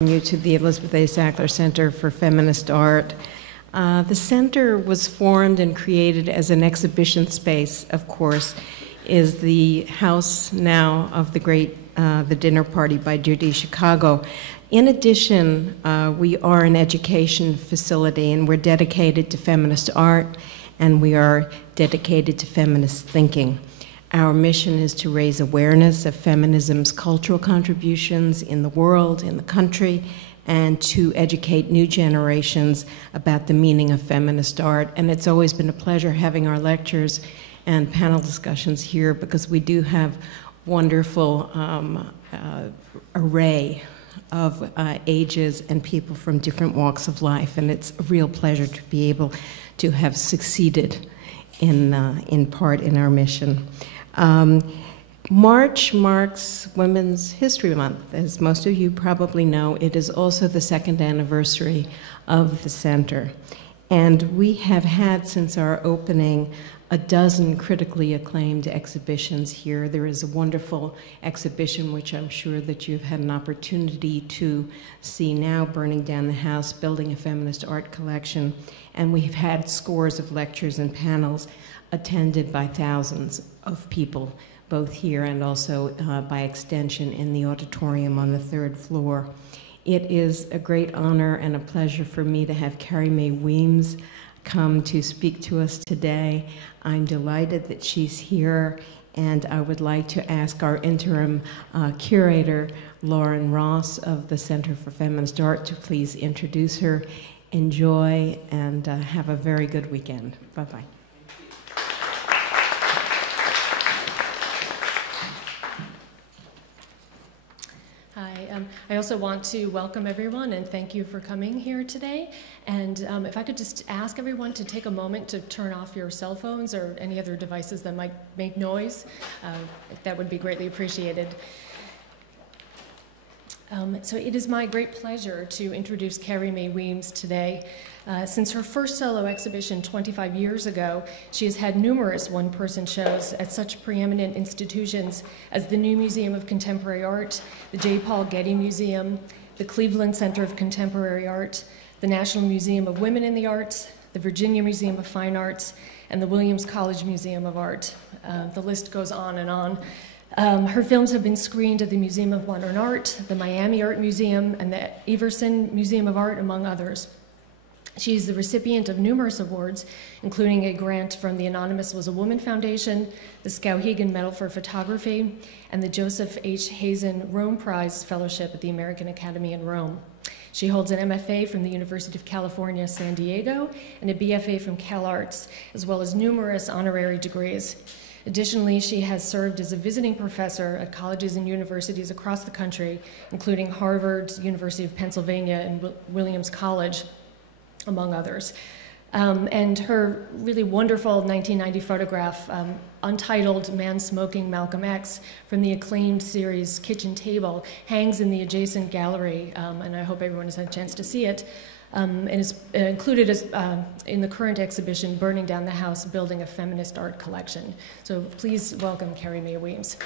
You to the Elizabeth A. Sackler Center for Feminist Art. The center was formed and created as an exhibition space, of course, is the house now of the great The Dinner Party by Judy Chicago. In addition, we are an education facility, and we're dedicated to feminist art, and we are dedicated to feminist thinking. Our mission is to raise awareness of feminism's cultural contributions in the world, in the country, and to educate new generations about the meaning of feminist art. And it's always been a pleasure having our lectures and panel discussions here because we do have wonderful array of ages and people from different walks of life. And it's a real pleasure to be able to have succeeded in part in our mission. March marks Women's History Month. As most of you probably know, it is also the second anniversary of the center. And we have had, since our opening, a dozen critically acclaimed exhibitions here. There is a wonderful exhibition, which I'm sure that you've had an opportunity to see now, Burning Down the House, Building a Feminist Art Collection. And we've had scores of lectures and panels attended by thousands of people, both here and also by extension in the auditorium on the third floor. It is a great honor and a pleasure for me to have Carrie Mae Weems come to speak to us today. I'm delighted that she's here, and I would like to ask our interim curator, Lauren Ross of the Center for Feminist Art, to please introduce her. Enjoy and have a very good weekend. Bye-bye. I also want to welcome everyone and thank you for coming here today. And if I could just ask everyone to take a moment to turn off your cell phones or any other devices that might make noise, that would be greatly appreciated. So it is my great pleasure to introduce Carrie Mae Weems today. Since her first solo exhibition 25 years ago, she has had numerous one-person shows at such preeminent institutions as the New Museum of Contemporary Art, the J. Paul Getty Museum, the Cleveland Center of Contemporary Art, the National Museum of Women in the Arts, the Virginia Museum of Fine Arts, and the Williams College Museum of Art. The list goes on and on. Her films have been screened at the Museum of Modern Art, the Miami Art Museum, and the Everson Museum of Art, among others. She is the recipient of numerous awards, including a grant from the Anonymous Was a Woman Foundation, the Skowhegan Medal for Photography, and the Joseph H. Hazen Rome Prize Fellowship at the American Academy in Rome. She holds an MFA from the University of California, San Diego, and a BFA from CalArts, as well as numerous honorary degrees. Additionally, she has served as a visiting professor at colleges and universities across the country, including Harvard, University of Pennsylvania, and Williams College, among others. And her really wonderful 1990 photograph, Untitled Man Smoking Malcolm X, from the acclaimed series Kitchen Table, hangs in the adjacent gallery, and I hope everyone has had a chance to see it. And is included as, in the current exhibition, Burning Down the House, Building a Feminist Art Collection. So please welcome Carrie Mae Weems.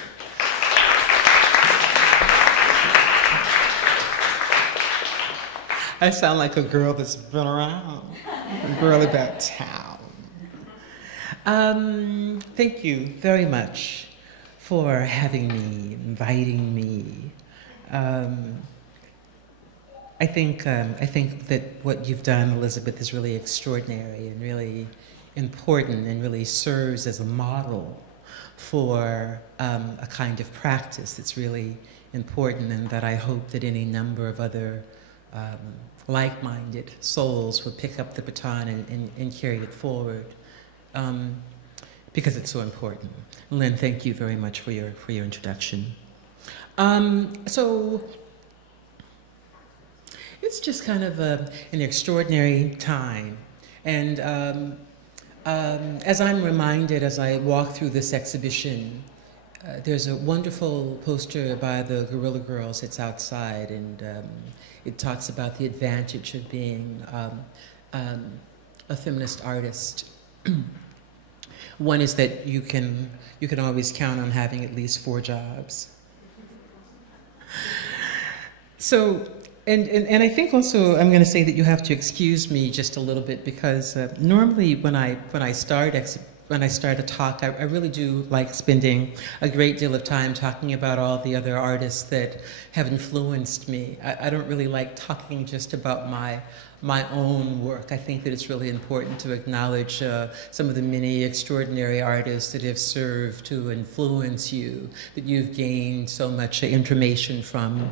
I sound like a girl that's been around, a girl about town. Thank you very much for having me, inviting me. I think that what you've done, Elizabeth, is really extraordinary and really important and really serves as a model for a kind of practice that's really important and that I hope that any number of other like-minded souls will pick up the baton and carry it forward because it's so important. Lynn, thank you very much for your introduction. So it's just kind of an extraordinary time. And as I'm reminded as I walk through this exhibition, there's a wonderful poster by the Guerrilla Girls. It's outside, and it talks about the advantage of being a feminist artist. One is that you can always count on having at least 4 jobs. So And I think also I'm going to say that you have to excuse me just a little bit, because normally when I start a talk, I really do like spending a great deal of time talking about all the other artists that have influenced me. I don't really like talking just about my own work. I think that it's really important to acknowledge some of the many extraordinary artists that have served to influence you, that you've gained so much information from.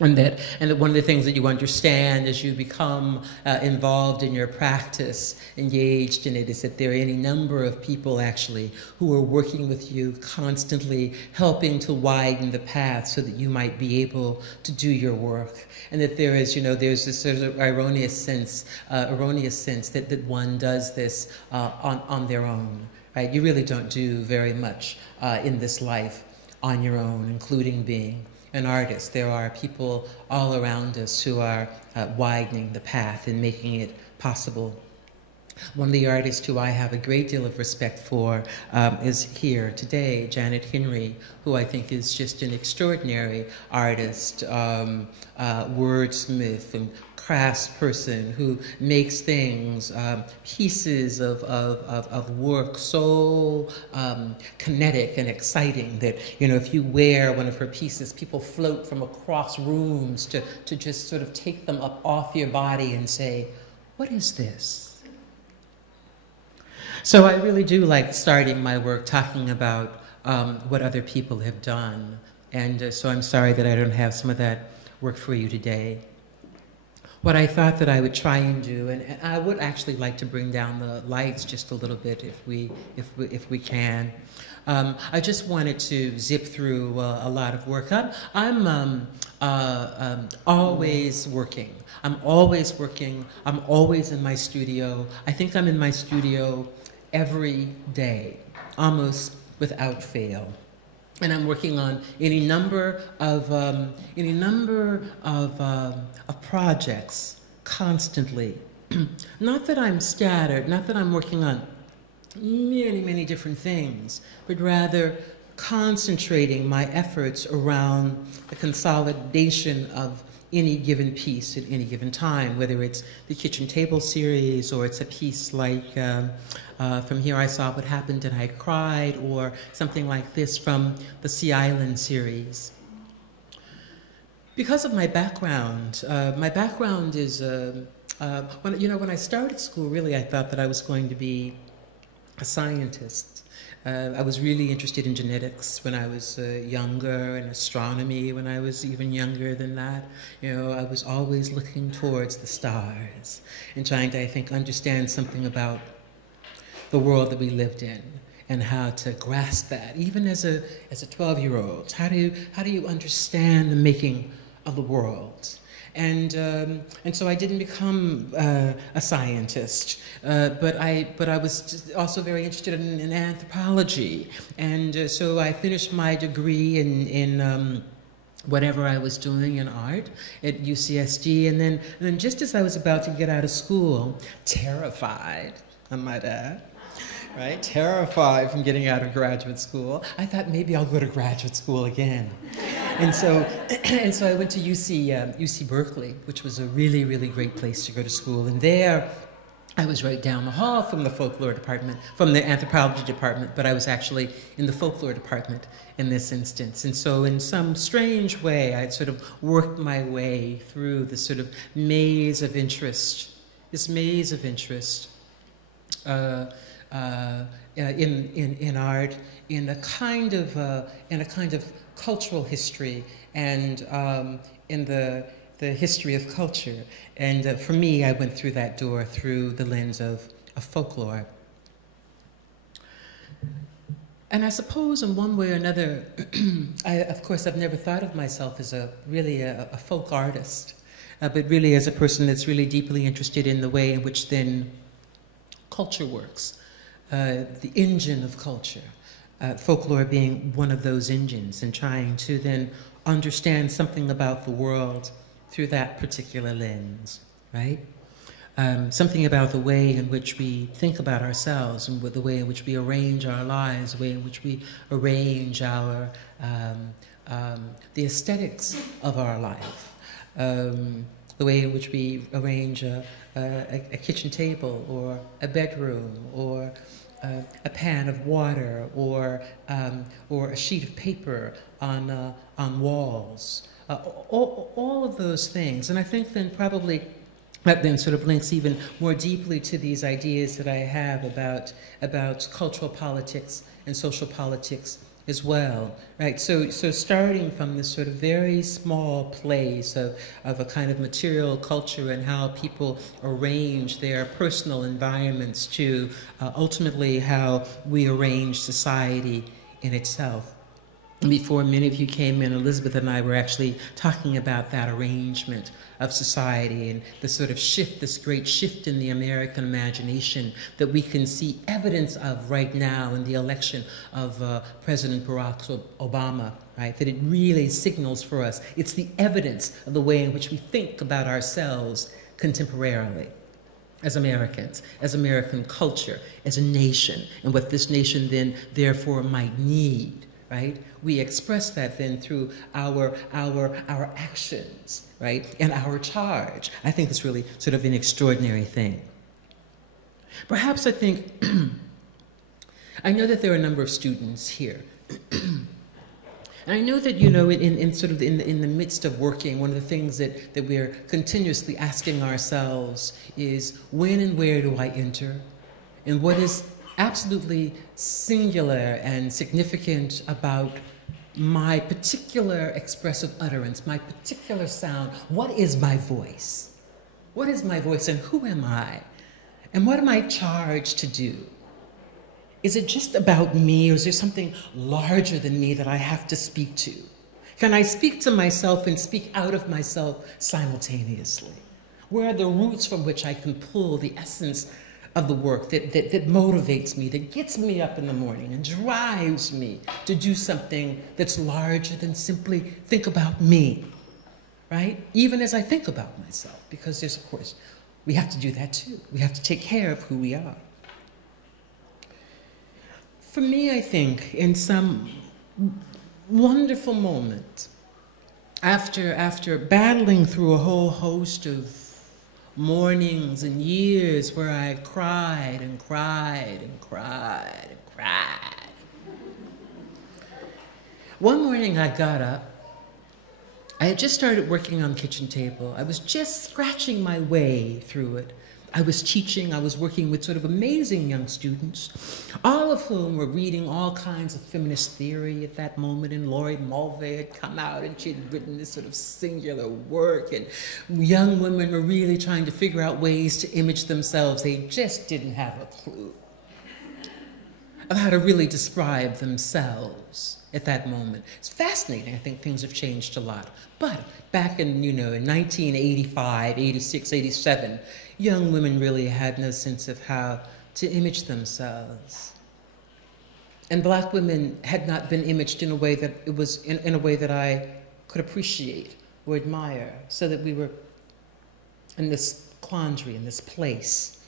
And that one of the things that you understand as you become involved in your practice, engaged in it, is that there are any number of people actually who are working with you, constantly helping to widen the path so that you might be able to do your work. And that there is, there's this sort of erroneous sense that one does this on their own, right? You really don't do very much in this life on your own, including being an artist. There are people all around us who are widening the path and making it possible. One of the artists who I have a great deal of respect for is here today, Janet Henry, who I think is just an extraordinary artist, wordsmith, and craftsperson who makes things, pieces of work so kinetic and exciting that, if you wear one of her pieces, people float from across rooms to just sort of take them up off your body and say, "What is this?" So I really do like starting my work talking about what other people have done. And so I'm sorry that I don't have some of that work for you today. What I thought that I would try and do, and I would actually like to bring down the lights just a little bit if we can. I just wanted to zip through a lot of work. I'm always working. I'm always working. I'm always in my studio. I think I'm in my studio every day, almost without fail. And I'm working on any number of projects constantly. Not that I'm scattered, not that I'm working on many different things, but rather concentrating my efforts around the consolidation of any given piece at any given time, whether it's the Kitchen Table series or it's a piece like From Here I Saw What Happened and I Cried, or something like this from the Sea Island series. Because of my background is, when I started school, really I thought that I was going to be a scientist. I was really interested in genetics when I was younger, and astronomy when I was even younger than that. I was always looking towards the stars and trying to, I think, understand something about the world that we lived in and how to grasp that. Even as a 12-year-old, how do you understand the making of the world? And so I didn't become a scientist, but I was just also very interested in anthropology, and so I finished my degree in whatever I was doing in art at UCSD, and then just as I was about to get out of school, terrified, I might add, right? Terrified from getting out of graduate school, I thought maybe I'll go to graduate school again. And so I went to UC Berkeley, which was a really great place to go to school. And there, I was right down the hall from the folklore department, from the anthropology department, but I was actually in the folklore department in this instance. And so in some strange way, I'd sort of worked my way through this sort of maze of interest, in art, in a kind of cultural history, and in the history of culture. And for me, I went through that door through the lens of folklore. And I suppose in one way or another, of course, I've never thought of myself as really a folk artist, but really as a person that's really deeply interested in the way in which then culture works, the engine of culture. Folklore being one of those engines, and trying to then understand something about the world through that particular lens, right? Something about the way in which we think about ourselves, and the way in which we arrange our lives, the way in which we arrange our the aesthetics of our life. the way in which we arrange a kitchen table or a bedroom or a pan of water or a sheet of paper on walls. All of those things. And I think then probably that then sort of links even more deeply to these ideas that I have about cultural politics and social politics as well, right? So starting from this sort of very small place of a kind of material culture and how people arrange their personal environments to ultimately how we arrange society in itself. Before many of you came in, Elizabeth and I were actually talking about that arrangement of society and the sort of shift, this great shift in the American imagination that we can see evidence of right now in the election of President Barack Obama, right? That it really signals for us. It's the evidence of the way in which we think about ourselves contemporarily as Americans, as American culture, as a nation, and what this nation then therefore might need. Right? We express that then through our actions, right? And our charge. I think it's really sort of an extraordinary thing. Perhaps I think, I know that there are a number of students here. And I know that, you know, in sort of in the midst of working, one of the things that we're continuously asking ourselves is, when and where do I enter? And what is absolutely singular and significant about my particular expressive utterance, my particular sound? What is my voice? What is my voice and who am I? And what am I charged to do? Is it just about me, or is there something larger than me that I have to speak to? Can I speak to myself and speak out of myself simultaneously? Where are the roots from which I can pull the essence of the work that motivates me, that gets me up in the morning and drives me to do something that's larger than simply think about me, right? Even as I think about myself, because there's, of course, we have to do that too. We have to take care of who we are. For me, I think, in some wonderful moment, after battling through a whole host of mornings and years where I cried and cried and cried and cried. One morning I got up. I had just started working on Kitchen Table. I was just scratching my way through it. I was teaching, I was working with sort of amazing young students, all of whom were reading all kinds of feminist theory at that moment, and Laurie Mulvey had come out and she had written this sort of singular work, and young women were really trying to figure out ways to image themselves. They just didn't have a clue of how to really describe themselves at that moment. It's fascinating. I think things have changed a lot. But back in, you know, in 1985, 86, 87, young women really had no sense of how to image themselves. And black women had not been imaged in a way that it was in a way that I could appreciate or admire, so that we were in this quandary, in this place.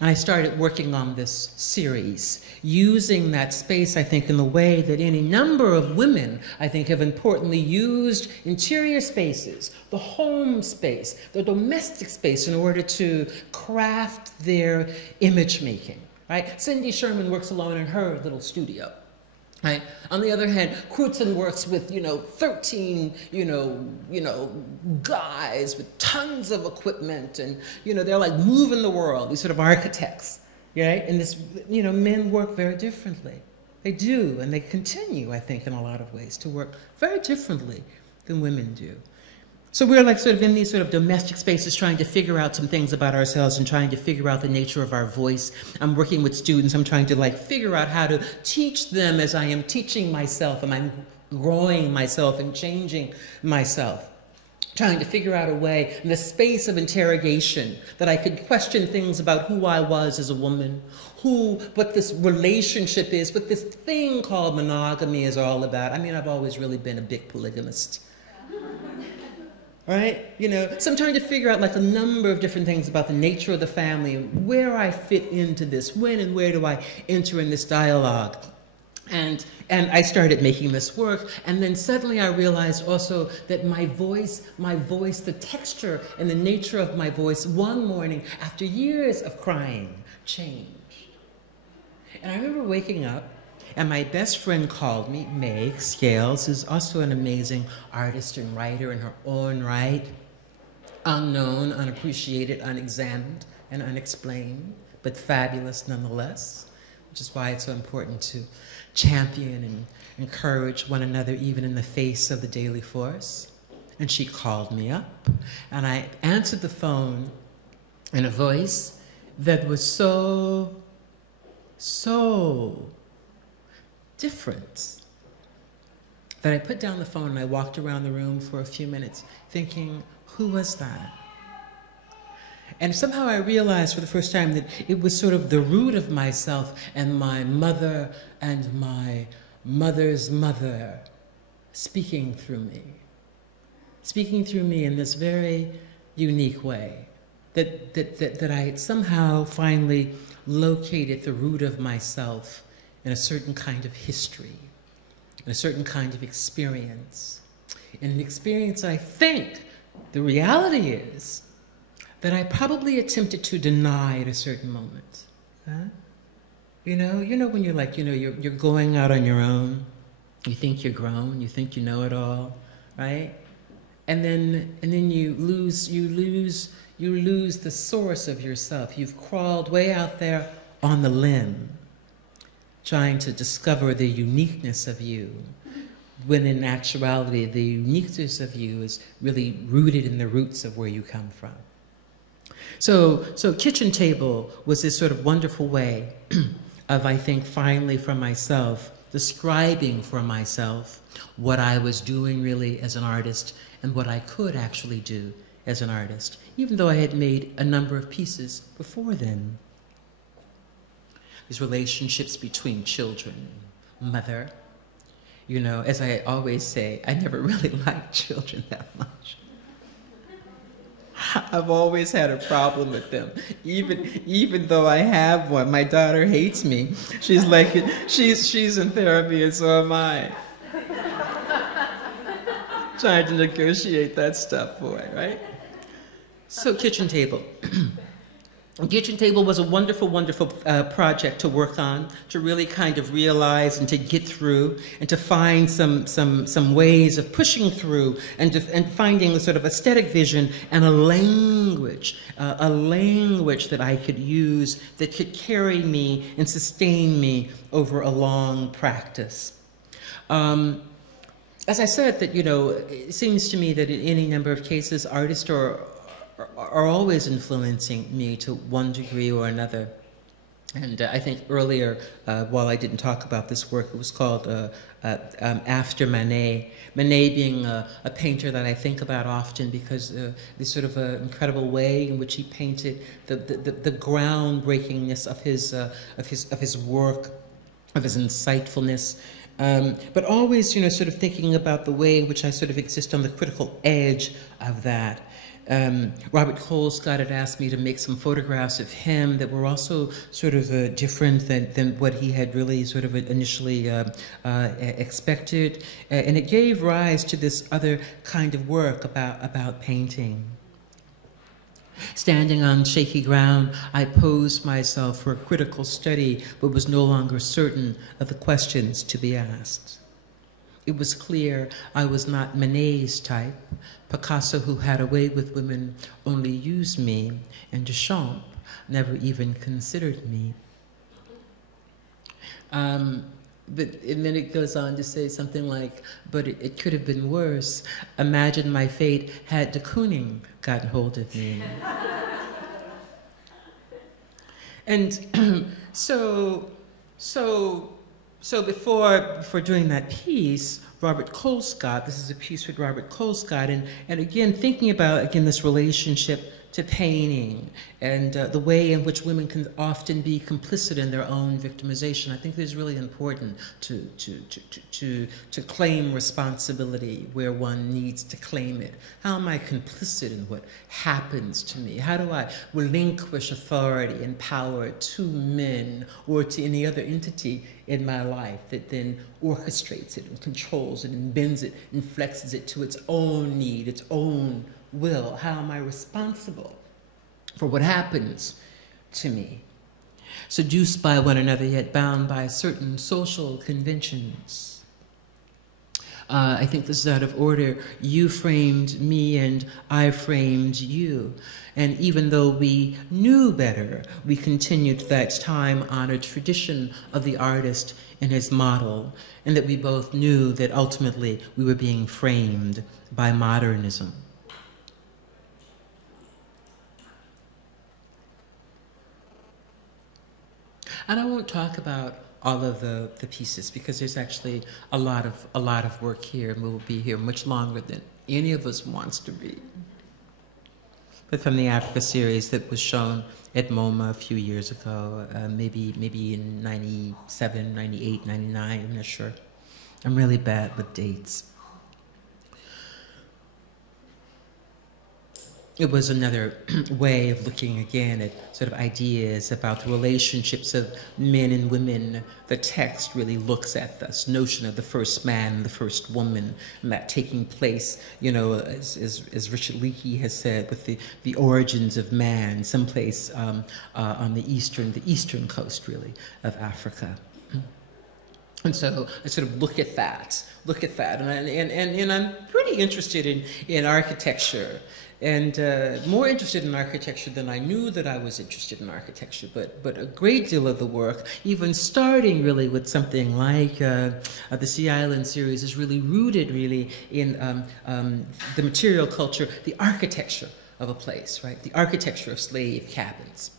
And I started working on this series, using that space, I think, in the way that any number of women, I think, have importantly used interior spaces, the home space, the domestic space, in order to craft their image making, right? Cindy Sherman works alone in her little studio. Right? On the other hand, Crutzen works with, 13, guys with tons of equipment, and, they're like moving the world, these sort of architects, right? And this, men work very differently. They do, and they continue, I think, in a lot of ways, to work very differently than women do. So we're like sort of in these sort of domestic spaces trying to figure out some things about ourselves and trying to figure out the nature of our voice. I'm working with students. I'm trying to like figure out how to teach them as I am teaching myself, and I'm growing myself and changing myself. Trying to figure out a way in the space of interrogation that I could question things about who I was as a woman, what this relationship is, what this thing called monogamy is all about. I mean, I've always really been a big polygamist. Right? So I'm trying to figure out like a number of different things about the nature of the family, where I fit into this, when and where do I enter in this dialogue. And I started making this work, and then suddenly I realized also that my voice, the texture and the nature of my voice, one morning, after years of crying, changed. And I remember waking up, and my best friend called me, Meg Scales, who's also an amazing artist and writer in her own right, unknown, unappreciated, unexamined, and unexplained, but fabulous nonetheless, which is why it's so important to champion and encourage one another even in the face of the daily force. And she called me up, and I answered the phone in a voice that was so different that I put down the phone and I walked around the room for a few minutes thinking, who was that? And somehow I realized for the first time that it was sort of the root of myself and my mother and my mother's mother speaking through me in this very unique way, that I had somehow finally located the root of myself in a certain kind of history, in a certain kind of experience. In an experience, I think the reality is that I probably attempted to deny at a certain moment. Huh? You know when you're like, you're going out on your own, you think you're grown, you think you know it all, right? And then you lose the source of yourself. You've crawled way out there on the limb, trying to discover the uniqueness of you, when in actuality the uniqueness of you is really rooted in the roots of where you come from. So Kitchen Table was this sort of wonderful way of, I think, finally for myself, describing for myself what I was doing really as an artist and what I could actually do as an artist, even though I had made a number of pieces before then. These relationships between children, mother, as I always say, I never really liked children that much. I've always had a problem with them. Even though I have one, my daughter hates me. She's like, she's in therapy and so am I. Trying to negotiate that stuff for it, right? So Kitchen Table. Kitchen Table was a wonderful, wonderful project to work on, to really kind of realize and to get through and to find some ways of pushing through and finding a sort of aesthetic vision and a language that I could use that could carry me and sustain me over a long practice. As I said, that it seems to me that in any number of cases, artists are always influencing me to one degree or another. And I think earlier, while I didn't talk about this work, it was called After Manet. Manet being a painter that I think about often because this sort of incredible way in which he painted the groundbreakingness of his work, of his insightfulness. But always, sort of thinking about the way in which I sort of exist on the critical edge of that. Robert Colescott had asked me to make some photographs of him that were also sort of different than what he had really sort of initially expected. And it gave rise to this other kind of work about painting. Standing on shaky ground, I posed myself for a critical study, but was no longer certain of the questions to be asked. It was clear I was not Manet's type. Picasso, who had a way with women, only used me, and Duchamp never even considered me. But and then it goes on to say something like, but it could have been worse. Imagine my fate had de Kooning gotten hold of me. And so before doing that piece, Robert Colescott. This is a piece with Robert Colescott, and again, thinking about, again, this relationship to painting and the way in which women can often be complicit in their own victimization. I think it is really important to claim responsibility where one needs to claim it. How am I complicit in what happens to me? How do I relinquish authority and power to men or to any other entity in my life that then orchestrates it and controls it and bends it and flexes it to its own need, its own will? How am I responsible for what happens to me? Seduced by one another, yet bound by certain social conventions. I think this is out of order. You framed me and I framed you. And even though we knew better, we continued that time-honored tradition of the artist and his model, and that we both knew that ultimately we were being framed by modernism. And I won't talk about all of the pieces because there's actually a lot of work here, and we'll be here much longer than any of us wants to be. But from the Africa series that was shown at MoMA a few years ago, maybe in 97, 98, 99, I'm not sure. I'm really bad with dates. It was another way of looking again at sort of ideas about the relationships of men and women. The text really looks at this notion of the first man and the first woman, and that taking place, you know, as Richard Leakey has said, with the origins of man, someplace on the eastern coast, really, of Africa. And so I sort of look at that, and I'm pretty interested in architecture. And more interested in architecture than I knew that I was interested in architecture, but a great deal of the work, even starting really with something like the Sea Island series, is really rooted really in the material culture, the architecture of a place, right? The architecture of slave cabins,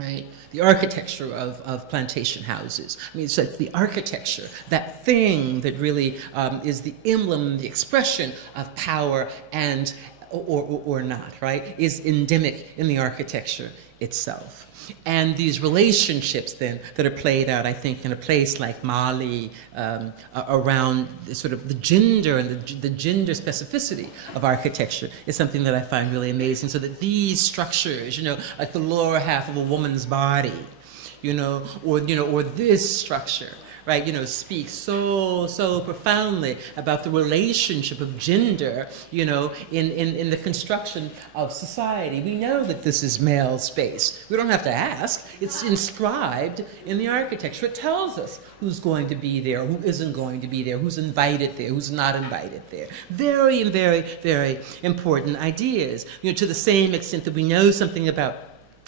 right? The architecture of plantation houses. I mean, so it's the architecture, that thing that really is the emblem, the expression of power and or not, right, is endemic in the architecture itself. And these relationships then that are played out, I think, in a place like Mali, around sort of the gender and the gender specificity of architecture is something that I find really amazing. So that these structures, you know, like the lower half of a woman's body, or this structure, right, speaks so profoundly about the relationship of gender, in the construction of society. We know that this is male space. We don't have to ask. It's inscribed in the architecture. It tells us who's going to be there, who isn't going to be there, who's invited there, who's not invited there. Very, very, very important ideas. To the same extent that we know something about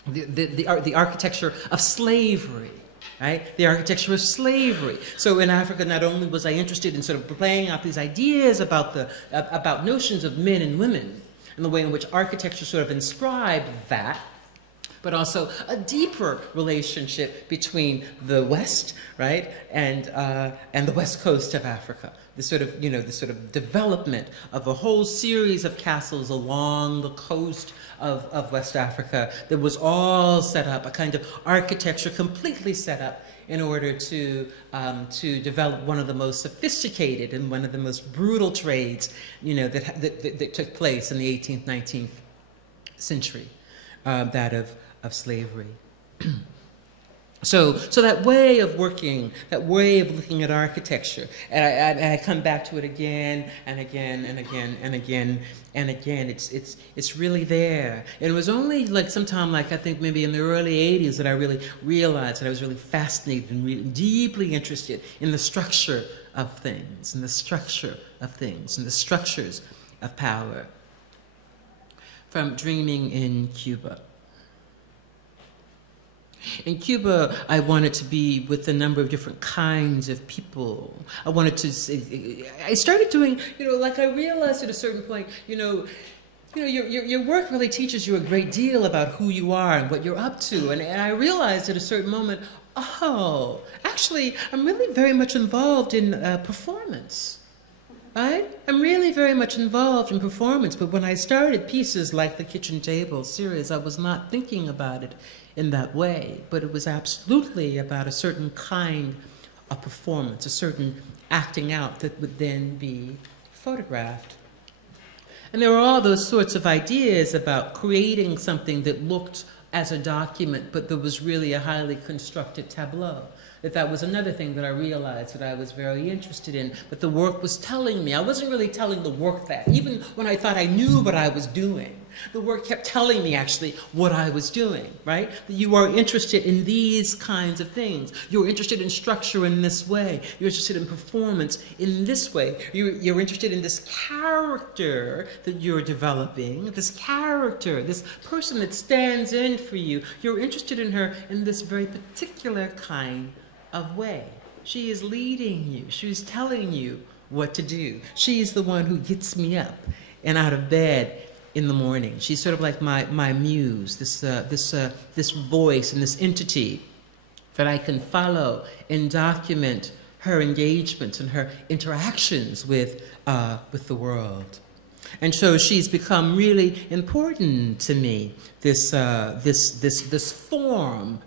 the architecture of slavery. Right? The architecture of slavery. So in Africa, not only was I interested in sort of playing out these ideas about about notions of men and women and the way in which architecture sort of inscribed that, but also a deeper relationship between the West, right, and the West Coast of Africa. This sort of development of a whole series of castles along the coast of West Africa that was all set up, a kind of architecture completely set up in order to develop one of the most sophisticated and one of the most brutal trades, that took place in the 18th, 19th century, that of slavery. So that way of working, that way of looking at architecture, and I come back to it again and again and again and again and again. It's really there. And it was only sometime I think maybe in the early 80s that I really realized that I was really fascinated and really deeply interested in the structure of things, and the structure of things, and the structures of power. From dreaming in Cuba. In Cuba, I wanted to be with a number of different kinds of people. I started doing, I realized at a certain point, your work really teaches you a great deal about who you are and what you're up to. And I realized at a certain moment, oh, actually, I'm really very much involved in performance. I am really very much involved in performance, but when I started pieces like the Kitchen Table series, I was not thinking about it in that way, but it was absolutely about a certain kind of performance, a certain acting out that would then be photographed. And there were all those sorts of ideas about creating something that looked as a document, but there was really a highly constructed tableau. That was another thing that I realized that I was very interested in, but the work was telling me. I wasn't really telling the work that, even when I thought I knew what I was doing. The work kept telling me actually what I was doing, right? That you are interested in these kinds of things. You're interested in structure in this way. You're interested in performance in this way. You're interested in this character that you're developing, this character, this person that stands in for you. You're interested in her in this very particular kind of way. She is leading you. She's telling you what to do. She is the one who gets me up and out of bed in the morning. She's sort of like my muse, this voice and this entity that I can follow and document her engagements and her interactions with the world. And so she's become really important to me. This form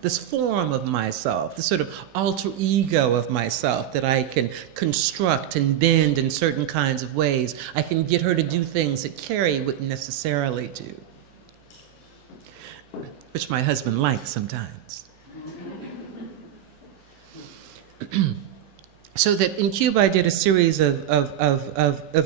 of myself, this sort of alter ego of myself that I can construct and bend in certain kinds of ways. I can get her to do things that Carrie wouldn't necessarily do, which my husband likes sometimes. So that in Cuba, I did a series of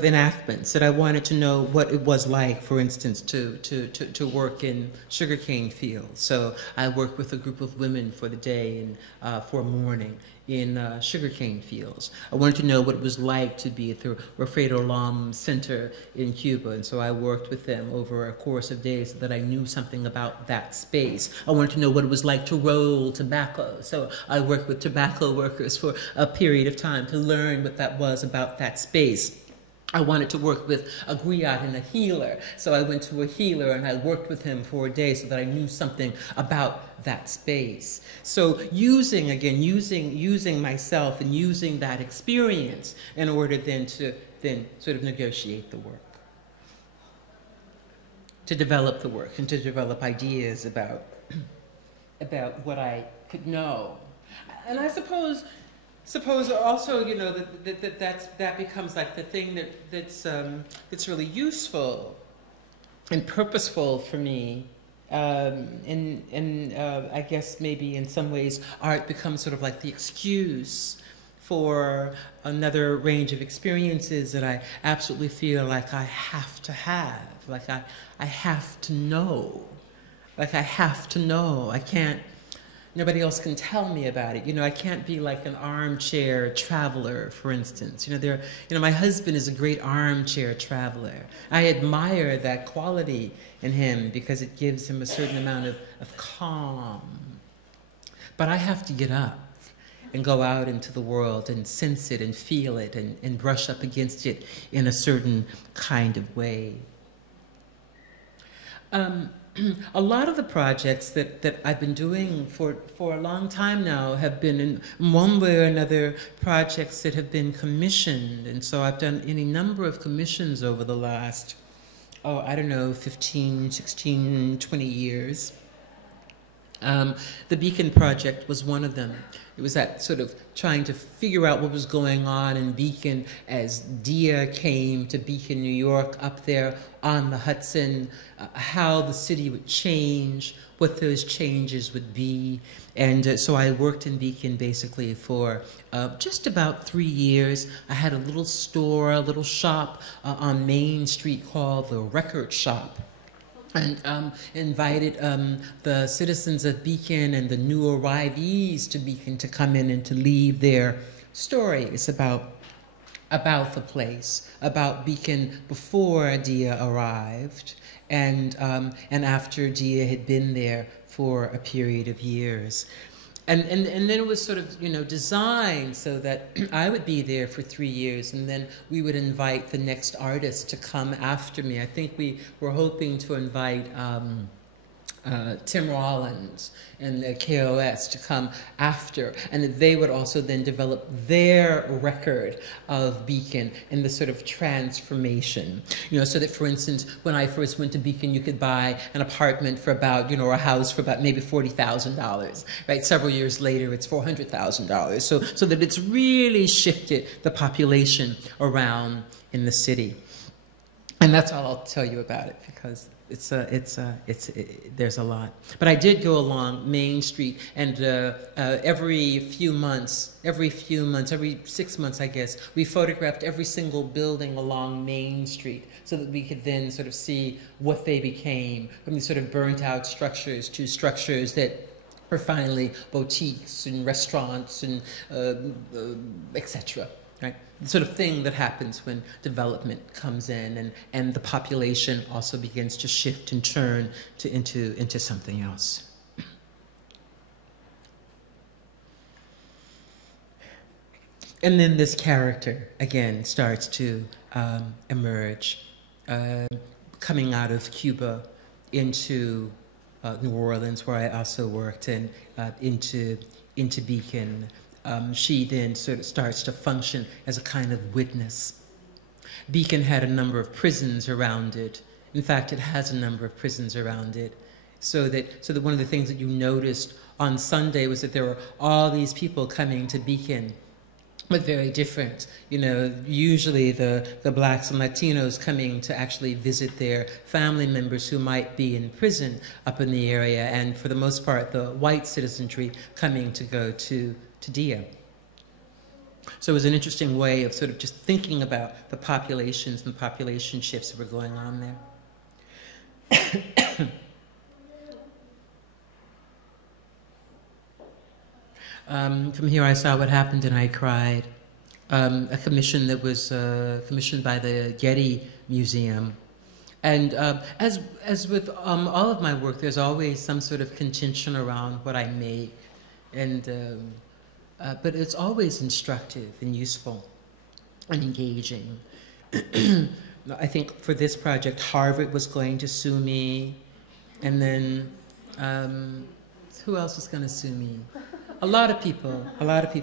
enactments that I wanted to know what it was like, for instance, to work in sugarcane fields. So I worked with a group of women for the day and for morning in sugarcane fields. I wanted to know what it was like to be at the Wilfredo Lom Center in Cuba, and so I worked with them over a course of days so that I knew something about that space. I wanted to know what it was like to roll tobacco, so I worked with tobacco workers for a period of time to learn what that was about that space. I wanted to work with a griot and a healer, so I went to a healer and I worked with him for a day so that I knew something about that space. So using myself and using that experience in order then to sort of negotiate the work, to develop the work and to develop ideas about what I could know. And I suppose also, you know, that becomes like the thing that's really useful and purposeful for me. And I guess maybe in some ways art becomes sort of like the excuse for another range of experiences that I absolutely feel like I have to have, like I have to know, like I have to know. I can't. Nobody else can tell me about it. You know, I can't be like an armchair traveler, for instance. You know, my husband is a great armchair traveler. I admire that quality in him because it gives him a certain amount of calm. But I have to get up and go out into the world and sense it and feel it and brush up against it in a certain kind of way. A lot of the projects that I've been doing for a long time now have been in one way or another projects that have been commissioned. And so I've done any number of commissions over the last, 15, 16, 20 years. The Beacon Project was one of them. It was that sort of trying to figure out what was going on in Beacon as Dia came to Beacon, New York, up there on the Hudson, how the city would change, what those changes would be. And so I worked in Beacon basically for just about 3 years. I had a little store, a little shop on Main Street called the Record Shop. And invited the citizens of Beacon and the new arrivees to Beacon to come in and to leave their stories about the place, about Beacon before Dia arrived, and after Dia had been there for a period of years. And then it was sort of, you know, designed so that I would be there for 3 years, and then we would invite the next artist to come after me. I think we were hoping to invite Tim Rollins and the KOS to come after, and that they would also then develop their record of Beacon and the sort of transformation. So that, for instance, when I first went to Beacon, you could buy an apartment for about, or a house for about maybe $40,000, right? Several years later, it's $400,000. So that it's really shifted the population around in the city. And that's all I'll tell you about it, because there's a lot. But I did go along Main Street, and every 6 months, I guess, we photographed every single building along Main Street so that we could then sort of see what they became, from these sort of burnt out structures to structures that were finally boutiques and restaurants and etc. Right? The sort of thing that happens when development comes in, and the population also begins to shift and turn into something else. And then this character, again, starts to emerge, coming out of Cuba into New Orleans, where I also worked, and into Beacon. She then sort of starts to function as a kind of witness. Beacon had a number of prisons around it. In fact, it has a number of prisons around it. So that one of the things that you noticed on Sunday was that there were all these people coming to Beacon, but very different. Usually the blacks and Latinos coming to actually visit their family members who might be in prison up in the area, and for the most part, the white citizenry coming to go to Dia. So it was an interesting way of sort of just thinking about the populations and the population shifts that were going on there. From here I saw what happened and I cried. A commission that was commissioned by the Getty Museum. And as with all of my work, there's always some sort of contention around what I make. And but it's always instructive and useful and engaging. I think for this project, Harvard was going to sue me, and then who else was going to sue me? A lot of people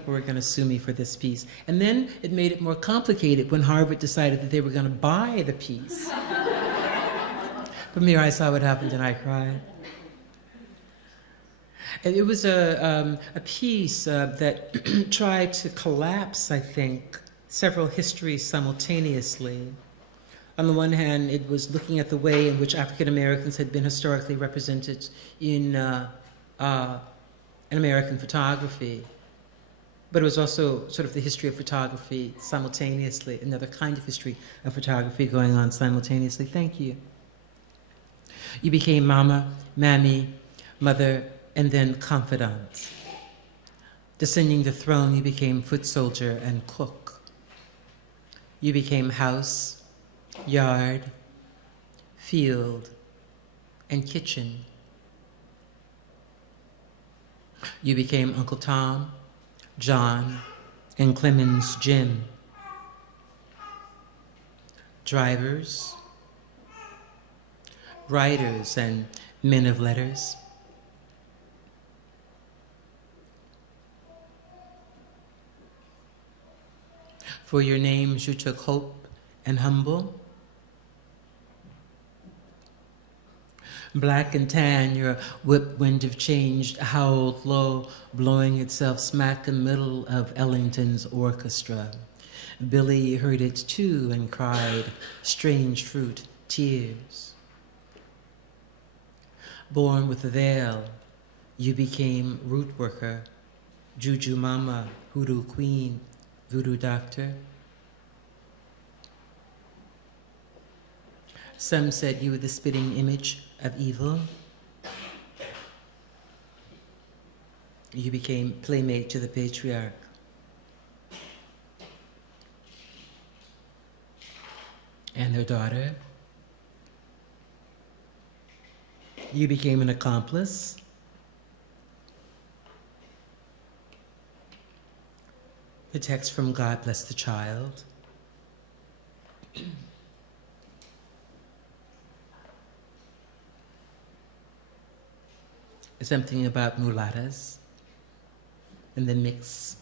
were going to sue me for this piece. And then it made it more complicated when Harvard decided that they were going to buy the piece. From here, I saw what happened and I cried. And it was a piece that tried to collapse, I think, several histories simultaneously. On the one hand, it was looking at the way in which African Americans had been historically represented in American photography, but it was also sort of the history of photography simultaneously, another kind of history of photography going on simultaneously. Thank you. You became mama, mammy, mother, and then confidant. Descending the throne, you became foot soldier and cook. You became house, yard, field, and kitchen. You became Uncle Tom, John, and Clemens Jim. Drivers, writers, and men of letters. For your names you took hope and humble. Black and tan, your whip wind of change howled low, blowing itself smack in the middle of Ellington's orchestra. Billy heard it too and cried, strange fruit, tears. Born with a veil, you became root worker, juju mama, hoodoo queen, voodoo doctor. Some said you were the spitting image of evil. You became playmate to the patriarch. And their daughter. You became an accomplice. The text from God Bless the Child. something about mulatas in the mix.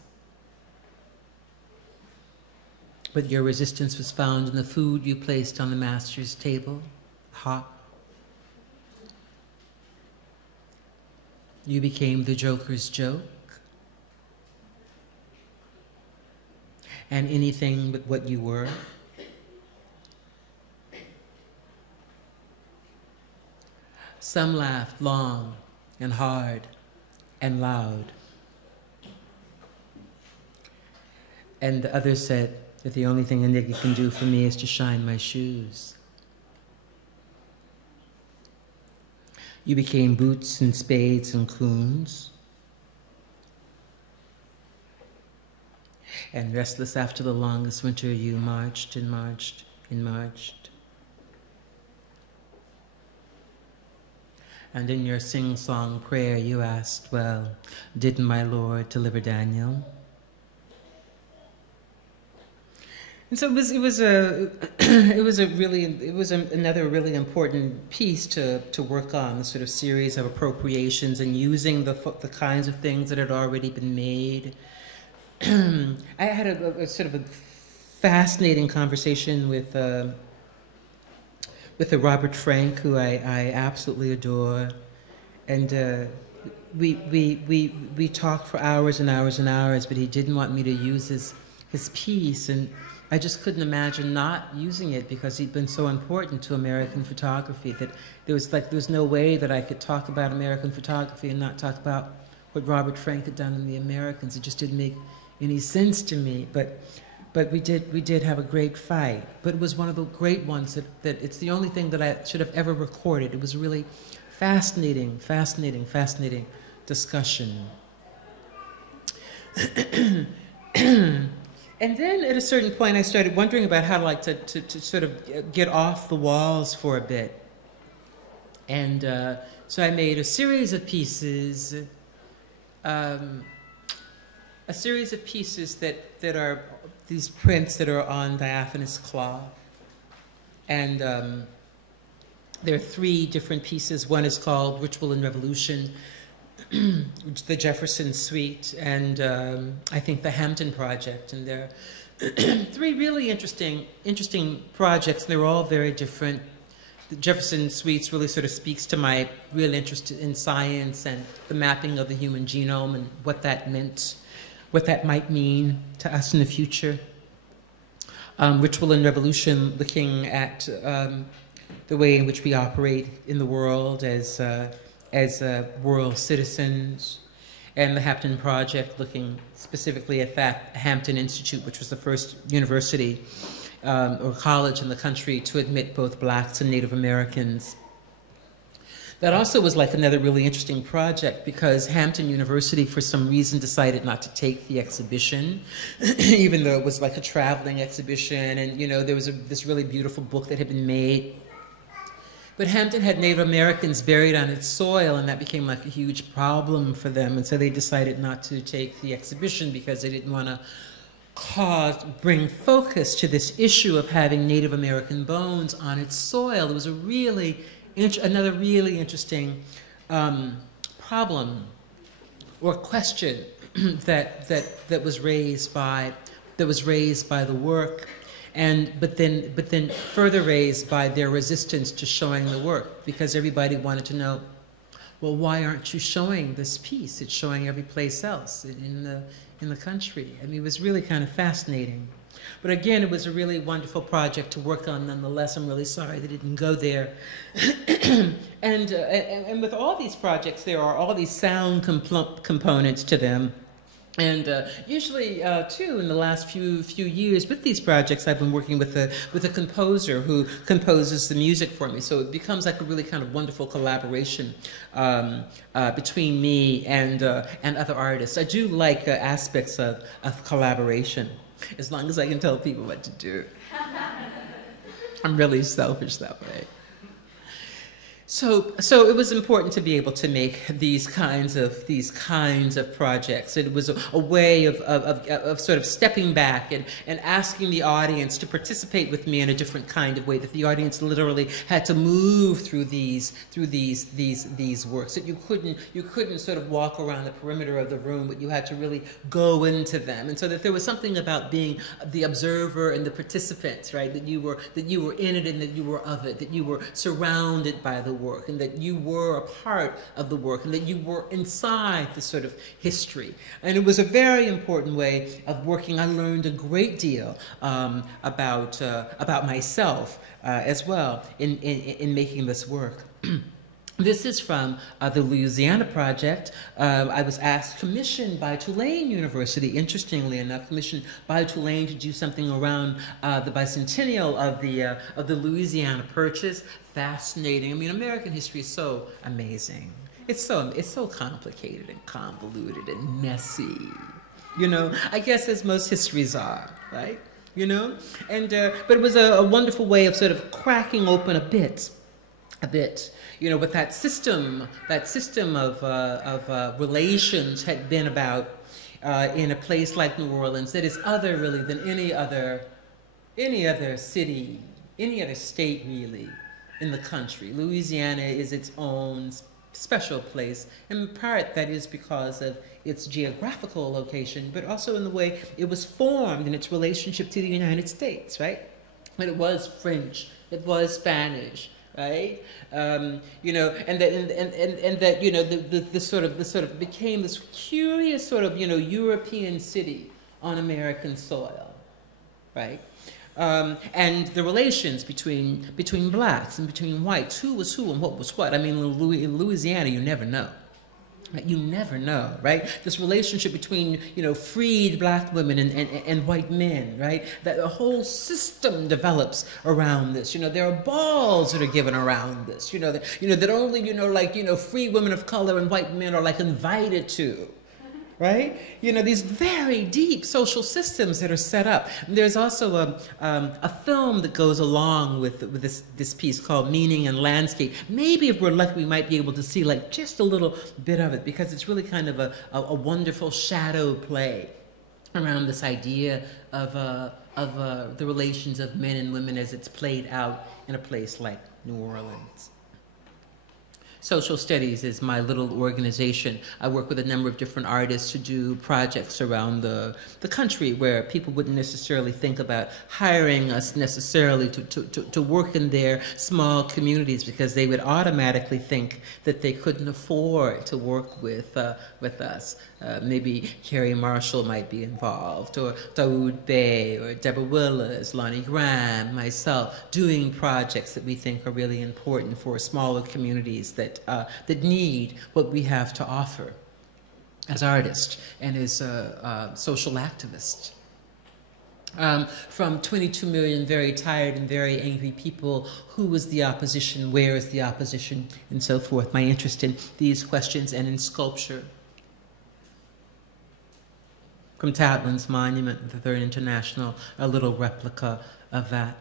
But your resistance was found in the food you placed on the master's table, hot. You became the joker's joke. And anything but what you were. Some laughed long and hard and loud. And the others said that the only thing a nigga can do for me is to shine my shoes. You became boots and spades and coons. And restless after the longest winter, you marched and marched and marched. And in your sing-song prayer, you asked, well, didn't my Lord deliver Daniel? And so it was another really important piece to work on, the sort of series of appropriations and using the kinds of things that had already been made. I had a sort of a fascinating conversation with the Robert Frank, who I absolutely adore, and we talked for hours and hours and hours, but he didn't want me to use his piece, and I just couldn't imagine not using it because he'd been so important to American photography that there was no way that I could talk about American photography and not talk about what Robert Frank had done in the Americans. It just didn't make any sense to me, but we did have a great fight. But it was one of the great ones that it's the only thing that I should have ever recorded. It was a really fascinating discussion. And then at a certain point, I started wondering about how to sort of get off the walls for a bit. And so I made a series of pieces, that are these prints that are on diaphanous cloth. And there are 3 different pieces. One is called Ritual and Revolution, the Jefferson Suite, and I think the Hampton Project. And there are 3 really interesting projects. They're all very different. The Jefferson Suites really sort of speaks to my real interest in science and the mapping of the human genome and what that meant, what that might mean to us in the future. Ritual and Revolution, looking at the way in which we operate in the world as world citizens, and the Hampton Project, looking specifically at that Hampton Institute, which was the first university or college in the country to admit both blacks and Native Americans. That also was like another really interesting project because Hampton University, for some reason, decided not to take the exhibition, even though it was like a traveling exhibition, and there was this really beautiful book that had been made. But Hampton had Native Americans buried on its soil, and that became like a huge problem for them. And so they decided not to take the exhibition because they didn't want to bring focus to this issue of having Native American bones on its soil. It was another really interesting problem or question that was raised by the work. But then further raised by their resistance to showing the work, because everybody wanted to know, well, why aren't you showing this piece? It's showing every place else in the country. I mean, it was really kind of fascinating. But again, it was a really wonderful project to work on nonetheless. I'm really sorry they didn't go there. And with all these projects, there are all these sound components to them. And usually, too, in the last few years with these projects, I've been working with a composer who composes the music for me. So it becomes like a really kind of wonderful collaboration between me and other artists. I do like aspects of collaboration, as long as I can tell people what to do. I'm really selfish that way. So it was important to be able to make these kinds of projects. It was a way of sort of stepping back and asking the audience to participate with me in a different kind of way. That the audience literally had to move through these works. That you couldn't sort of walk around the perimeter of the room, but you had to really go into them. And so that there was something about being the observer and the participant, right? That you were in it and that you were of it. That you were surrounded by the work, and that you were a part of the work, and that you were inside the sort of history. And it was a very important way of working. I learned a great deal about myself as well in making this work. This is from the Louisiana Project. I was commissioned by Tulane University, interestingly enough, commissioned by Tulane to do something around the bicentennial of the Louisiana Purchase. Fascinating. I mean, American history is so amazing. It's so complicated and convoluted and messy. You know, I guess as most histories are, right? You know, and but it was a wonderful way of sort of cracking open a bit. You know, what that system of relations had been about in a place like New Orleans that is other really than any other city, any other state really in the country. Louisiana is its own special place. In part, that is because of its geographical location, but also in the way it was formed in its relationship to the United States, right? And it was French, it was Spanish, right? You know, and that you know the sort of became this curious sort of European city on American soil, right? And the relations between blacks and between whites, who was who and what was what. I mean, in Louisiana, you never know. You never know, right? This relationship between, freed black women and white men, right? That a whole system develops around this. There are balls that are given around this. That only, free women of color and white men are invited to. Right? These very deep social systems that are set up. And there's also a film that goes along with this piece called Meaning and Landscape. Maybe if we're lucky, we might be able to see just a little bit of it, because it's really kind of a wonderful shadow play around this idea of the relations of men and women as it's played out in a place like New Orleans. Social Studies is my little organization. I work with a number of different artists to do projects around the country where people wouldn't necessarily think about hiring us necessarily to work in their small communities, because they would automatically think that they couldn't afford to work with us. Maybe Carrie Marshall might be involved, or Daoud Bey, or Deborah Willis, Lonnie Graham, myself, doing projects that we think are really important for smaller communities that need what we have to offer as artists and as social activists. From 22 million very tired and very angry people, who is the opposition, where is the opposition, and so forth. My interest in these questions, and in sculpture. From Tatlin's Monument, the Third International, a little replica of that.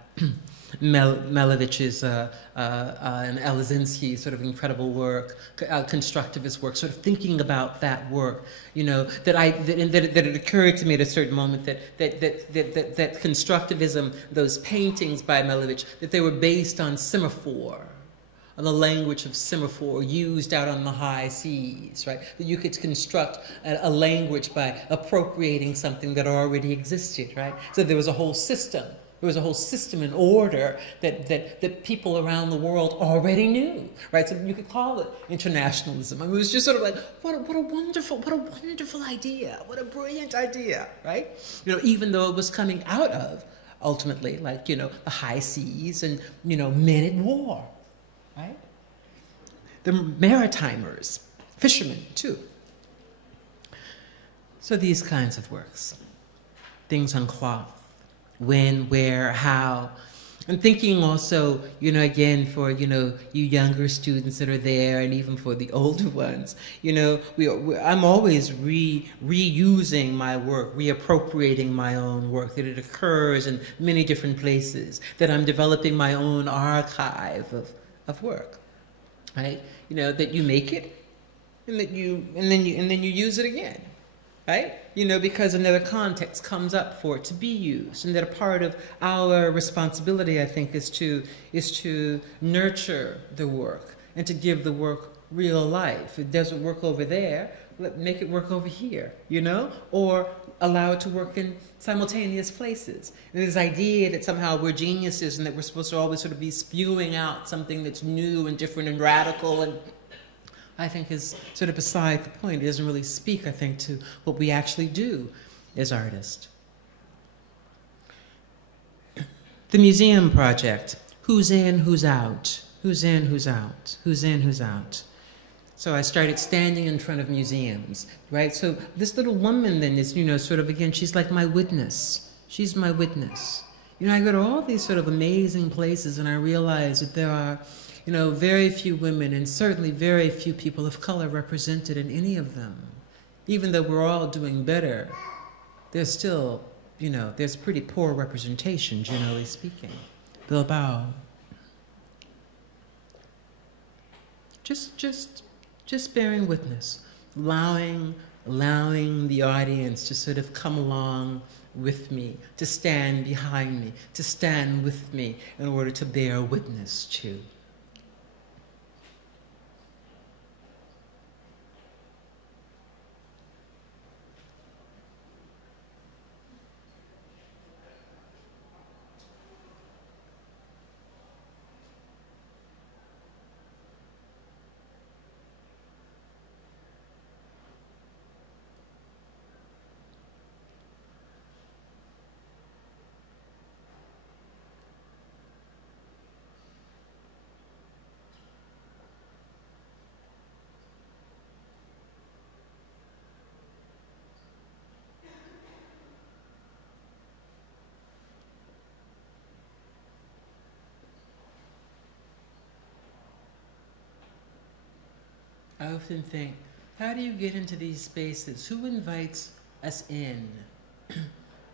Malevich's and Elazinski's sort of incredible work, constructivist work, sort of thinking about that work, that it occurred to me at a certain moment that constructivism, those paintings by Malevich, that they were based on semaphore, on the language of semaphore used out on the high seas, right? That you could construct a language by appropriating something that already existed, right? So there was a whole system. There was a whole system and order that people around the world already knew, right? So you could call it internationalism. I mean, it was just sort of what a wonderful idea, what a brilliant idea, right? Even though it was coming out of, ultimately, the high seas and, men at war, right? The maritimers, fishermen, too. So these kinds of works, things on cloth. When, where, how, and thinking also, again, for, you younger students that are there, and even for the older ones, I'm always reusing my work, reappropriating my own work, that it occurs in many different places, that I'm developing my own archive of work. right? You know, that you make it, and then you use it again, right? You know, because another context comes up for it to be used, and that a part of our responsibility, I think, is to nurture the work and to give the work real life. If it doesn't work over there, make it work over here, you know, or allow it to work in simultaneous places. And this idea that somehow we're geniuses and that we're supposed to always sort of be spewing out something that's new and different and radical, and I think is sort of beside the point. It doesn't really speak, I think, to what we actually do as artists. The museum project. Who's in, who's out? Who's in, who's out? Who's in, who's out? So I started standing in front of museums, right? So this little woman then is, you know, sort of, again, she's like my witness. She's my witness. You know, I go to all these sort of amazing places and I realize that there are, you know, very few women and certainly very few people of color represented in any of them. Even though we're all doing better, there's still, you know, there's pretty poor representation, generally speaking. Bilbao. Just bearing witness, allowing the audience to sort of come along with me, to stand behind me, to stand with me in order to bear witness to. I often think, how do you get into these spaces? Who invites us in?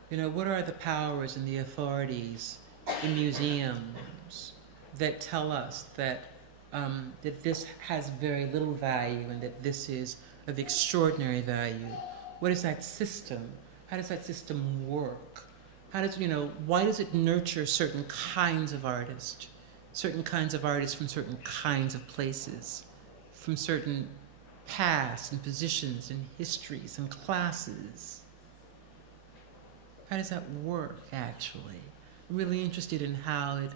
You know, what are the powers and the authorities in museums that tell us that, that this has very little value and that this is of extraordinary value? What is that system? How does that system work? How does, you know, why does it nurture certain kinds of artists from certain kinds of places, from certain pasts and positions and histories and classes? How does that work, actually? I'm really interested in how it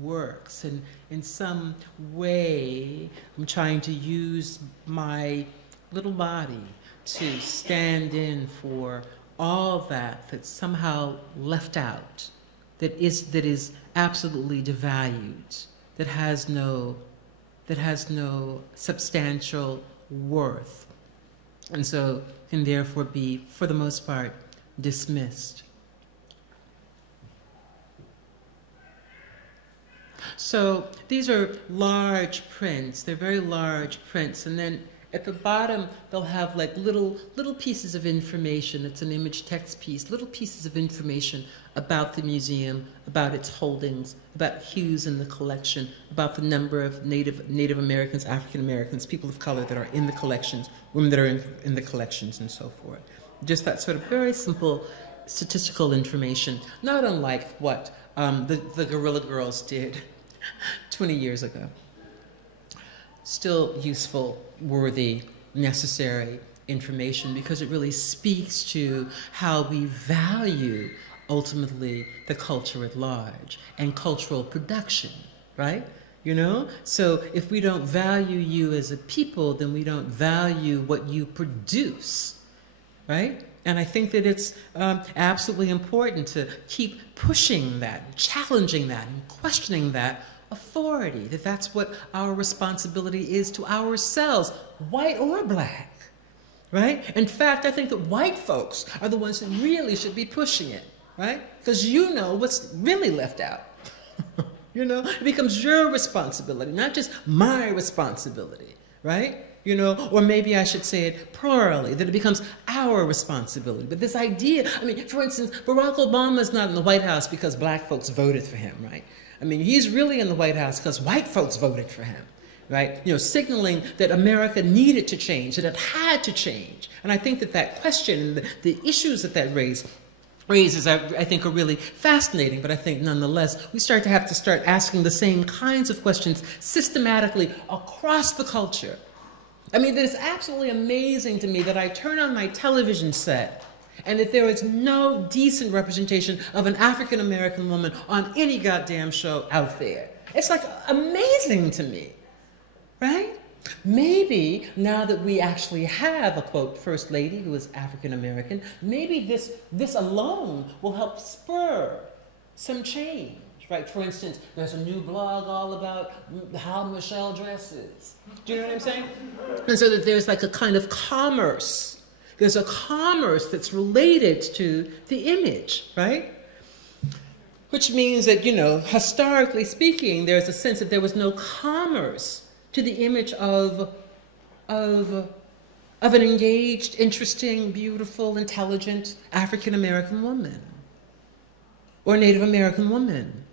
works, and in some way I'm trying to use my little body to stand in for all that's somehow left out, that is absolutely devalued, that has no substantial worth, and so can therefore be, for the most part, dismissed. So these are large prints. They're very large prints, and then at the bottom they'll have like little pieces of information. It's an image text piece, little pieces of information about the museum, about its holdings, about who's in the collection, about the number of Native Americans, African Americans, people of color that are in the collections, women that are in the collections, and so forth. Just that sort of very simple statistical information, not unlike what the Guerrilla Girls did 20 years ago. Still useful, worthy, necessary information, because it really speaks to how we value ultimately the culture at large and cultural production, right? You know? So if we don't value you as a people, then we don't value what you produce, right? And I think that it's absolutely important to keep pushing that, challenging that, and questioning that authority, that that's what our responsibility is to ourselves, white or black, right? In fact, I think that white folks are the ones that really should be pushing it, right? Because you know what's really left out. You know, it becomes your responsibility, not just my responsibility, right? You know, or maybe I should say it plurally, that it becomes our responsibility. But this idea, I mean, for instance, Barack Obama is not in the White House because black folks voted for him, right? I mean, he's really in the White House because white folks voted for him, right? You know, signaling that America needed to change, that it had to change. And I think that that question and the issues that that raises, I think, are really fascinating. But I think, nonetheless, we have to start asking the same kinds of questions systematically across the culture. I mean, it is absolutely amazing to me that I turn on my television set and that there is no decent representation of an African American woman on any goddamn show out there. It's like amazing to me, right? Maybe now that we actually have a, quote, first lady who is African American, maybe this alone will help spur some change. Right? For instance, there's a new blog all about how Michelle dresses. Do you know what I'm saying? And so that there's like a kind of commerce. There's a commerce that's related to the image, right? Which means that, you know, historically speaking, there's a sense that there was no commerce to the image of an engaged, interesting, beautiful, intelligent African American woman or Native American woman,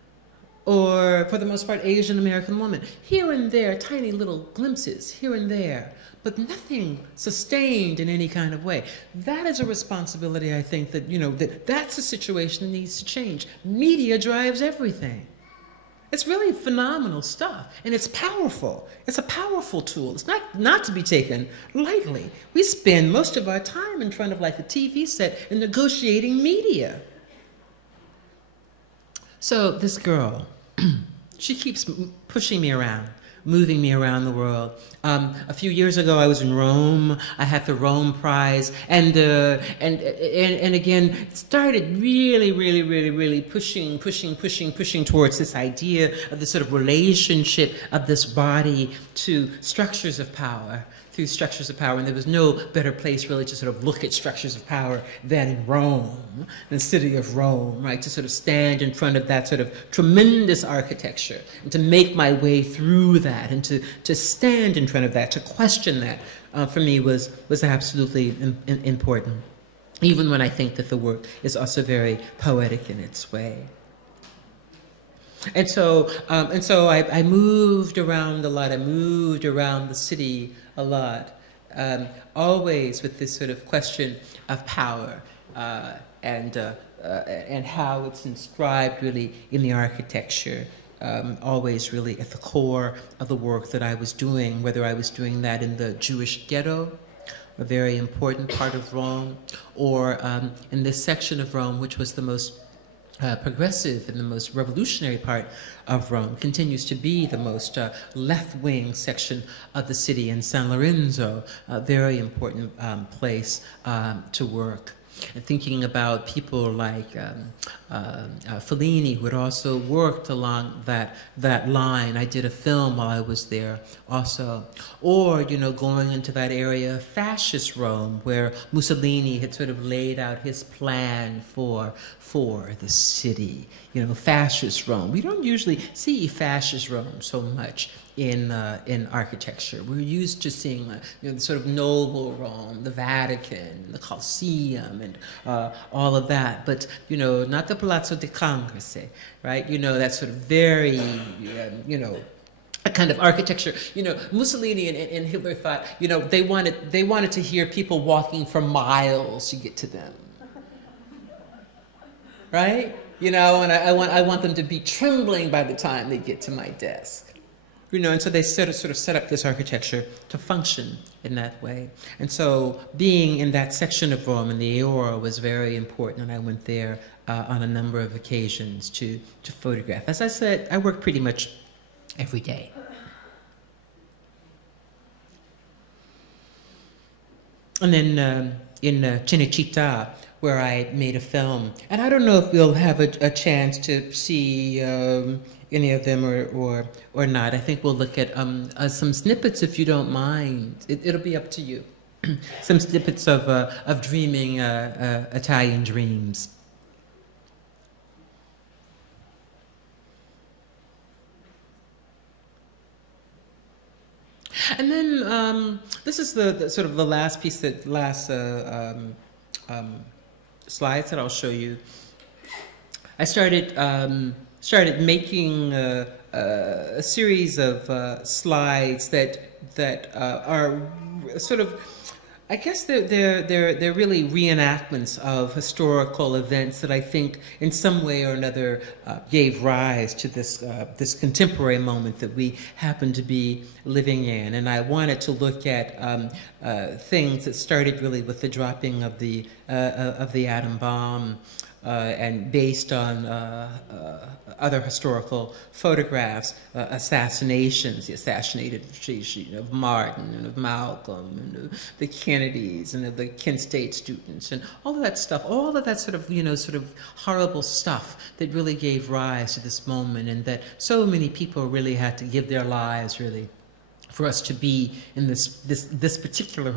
or, for the most part, Asian American woman. Here and there, tiny little glimpses, here and there, but nothing sustained in any kind of way. That is a responsibility, I think, that, you know, that's a situation that needs to change. Media drives everything. It's really phenomenal stuff, and it's powerful. It's a powerful tool. It's not to be taken lightly. We spend most of our time in front of, like, a TV set and negotiating media. So this girl, she keeps pushing me around, moving me around the world. A few years ago, I was in Rome. I had the Rome Prize, and again started really pushing towards this idea of this sort of relationship of this body to structures of power. Through structures of power, and there was no better place really to sort of look at structures of power than in Rome, the city of Rome, right? To sort of stand in front of that sort of tremendous architecture and to make my way through that and to stand in front of that, to question that, for me was absolutely important, even when I think that the work is also very poetic in its way. And so I moved around a lot. I moved around the city a lot, always with this sort of question of power and how it's inscribed really in the architecture, always really at the core of the work that I was doing, whether I was doing that in the Jewish ghetto, a very important part of Rome, or in this section of Rome, which was the most progressive and the most revolutionary part of Rome, continues to be the most left-wing section of the city, in San Lorenzo, a very important place to work. And thinking about people like Fellini, who had also worked along that line. I did a film while I was there also. Or, you know, going into that area of fascist Rome, where Mussolini had sort of laid out his plan for the city. You know, fascist Rome. We don't usually see fascist Rome so much in architecture. We're used to seeing you know, the sort of noble Rome, the Vatican, the Colosseum, and all of that. But, you know, not the Palazzo di Congress, right? You know, that sort of very, you know, a kind of architecture. You know, Mussolini and Hitler thought, you know, they wanted to hear people walking for miles to get to them, right? You know, and I want them to be trembling by the time they get to my desk. You know, and so they sort of set up this architecture to function in that way. And so being in that section of Rome, in the Aora, was very important, and I went there on a number of occasions to photograph. As I said, I work pretty much every day. And then in Cinecittà, where I made a film, and I don't know if we'll have a chance to see any of them or not. I think we'll look at some snippets, if you don't mind. It'll be up to you. Some snippets of dreaming Italian dreams. And then this is the sort of the last piece, slides that I'll show you. I started making a series of slides that are sort of, I guess they're really reenactments of historical events that I think in some way or another gave rise to this contemporary moment that we happen to be living in. And I wanted to look at things that started really with the dropping of the atom bomb, and based on other historical photographs, assassinations, the assassination of Martin and of Malcolm and of the Kennedys and of the Kent State students and all of that stuff, all of that sort of horrible stuff that really gave rise to this moment, and that so many people really had to give their lives really for us to be in this particular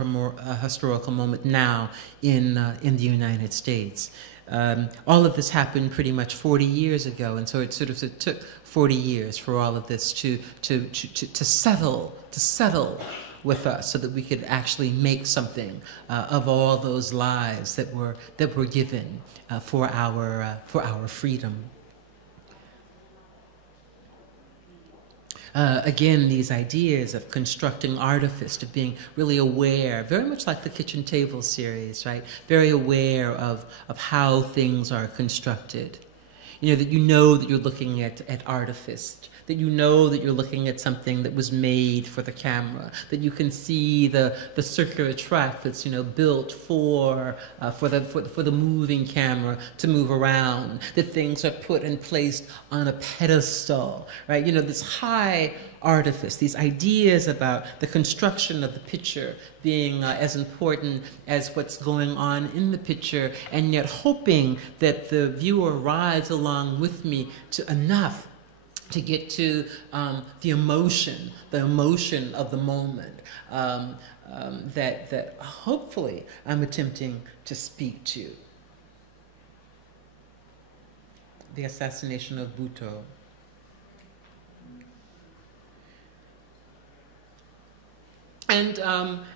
historical moment now in the United States. All of this happened pretty much 40 years ago, and so it took 40 years for all of this to settle with us, so that we could actually make something of all those lives that were given for our freedom. Again, these ideas of constructing artifice, of being really aware, very much like the Kitchen Table series, right? Very aware of how things are constructed. That you're looking at artifice, that that you're looking at something that was made for the camera, that you can see the circular track that's built for the moving camera to move around, that things are put and placed on a pedestal, right? This high artifice, these ideas about the construction of the picture being as important as what's going on in the picture, and yet hoping that the viewer rides along with me to enough to get to the emotion of the moment that hopefully I'm attempting to speak to. The assassination of Bhutto. And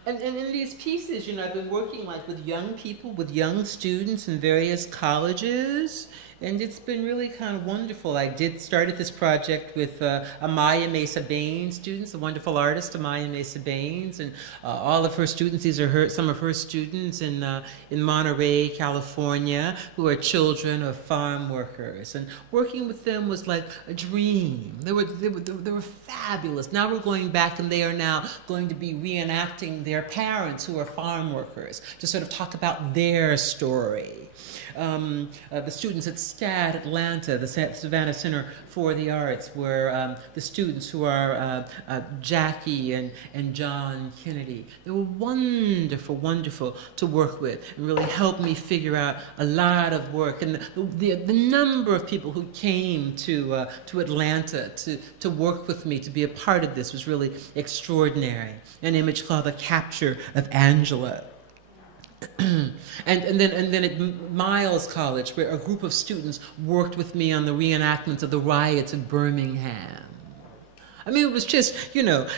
in these pieces, I've been working with young people, with young students in various colleges, and it's been really kind of wonderful. I started this project with Amaya Mesa Baines students, a wonderful artist, Amaya Mesa Baines, and all of her students. These are some of her students in Monterey, California, who are children of farm workers. And working with them was like a dream. They were fabulous. Now we're going back, and they are now going to be reenacting their parents who are farm workers to sort of talk about their story. The students at STAD Atlanta, the Savannah Center for the Arts, were the students who are Jackie and John Kennedy. They were wonderful, wonderful to work with, and really helped me figure out a lot of work. And the number of people who came to Atlanta to work with me, to be a part of this, was really extraordinary. An image called The Capture of Angela. and then at Miles College, where a group of students worked with me on the reenactments of the riots of Birmingham. I mean, it was just,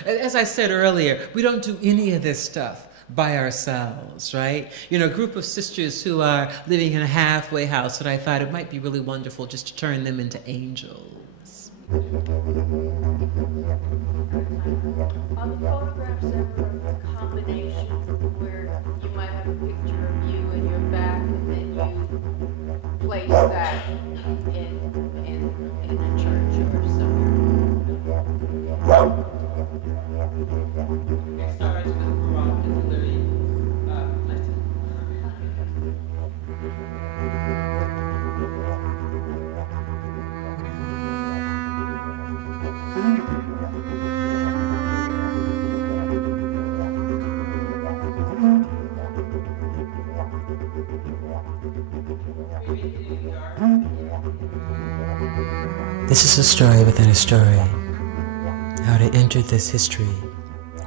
as I said earlier, we don't do any of this stuff by ourselves, right? A group of sisters who are living in a halfway house, that I thought it might be really wonderful just to turn them into angels. On the photographs, there were a combination where you might have a picture of you and your back, and then you place that in a church or somewhere. It starts with Baroque and Larry This is a story within a story. How to enter this history,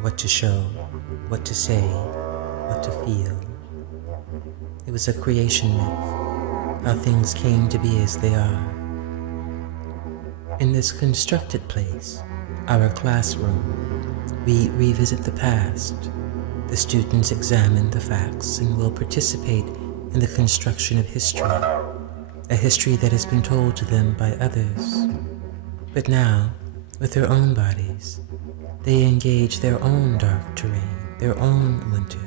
what to show, what to say, what to feel. It was a creation myth, how things came to be as they are. In this constructed place, our classroom, we revisit the past. The students examine the facts and will participate in the construction of history, a history that has been told to them by others. But now, with their own bodies. They engage their own dark terrain, their own winter.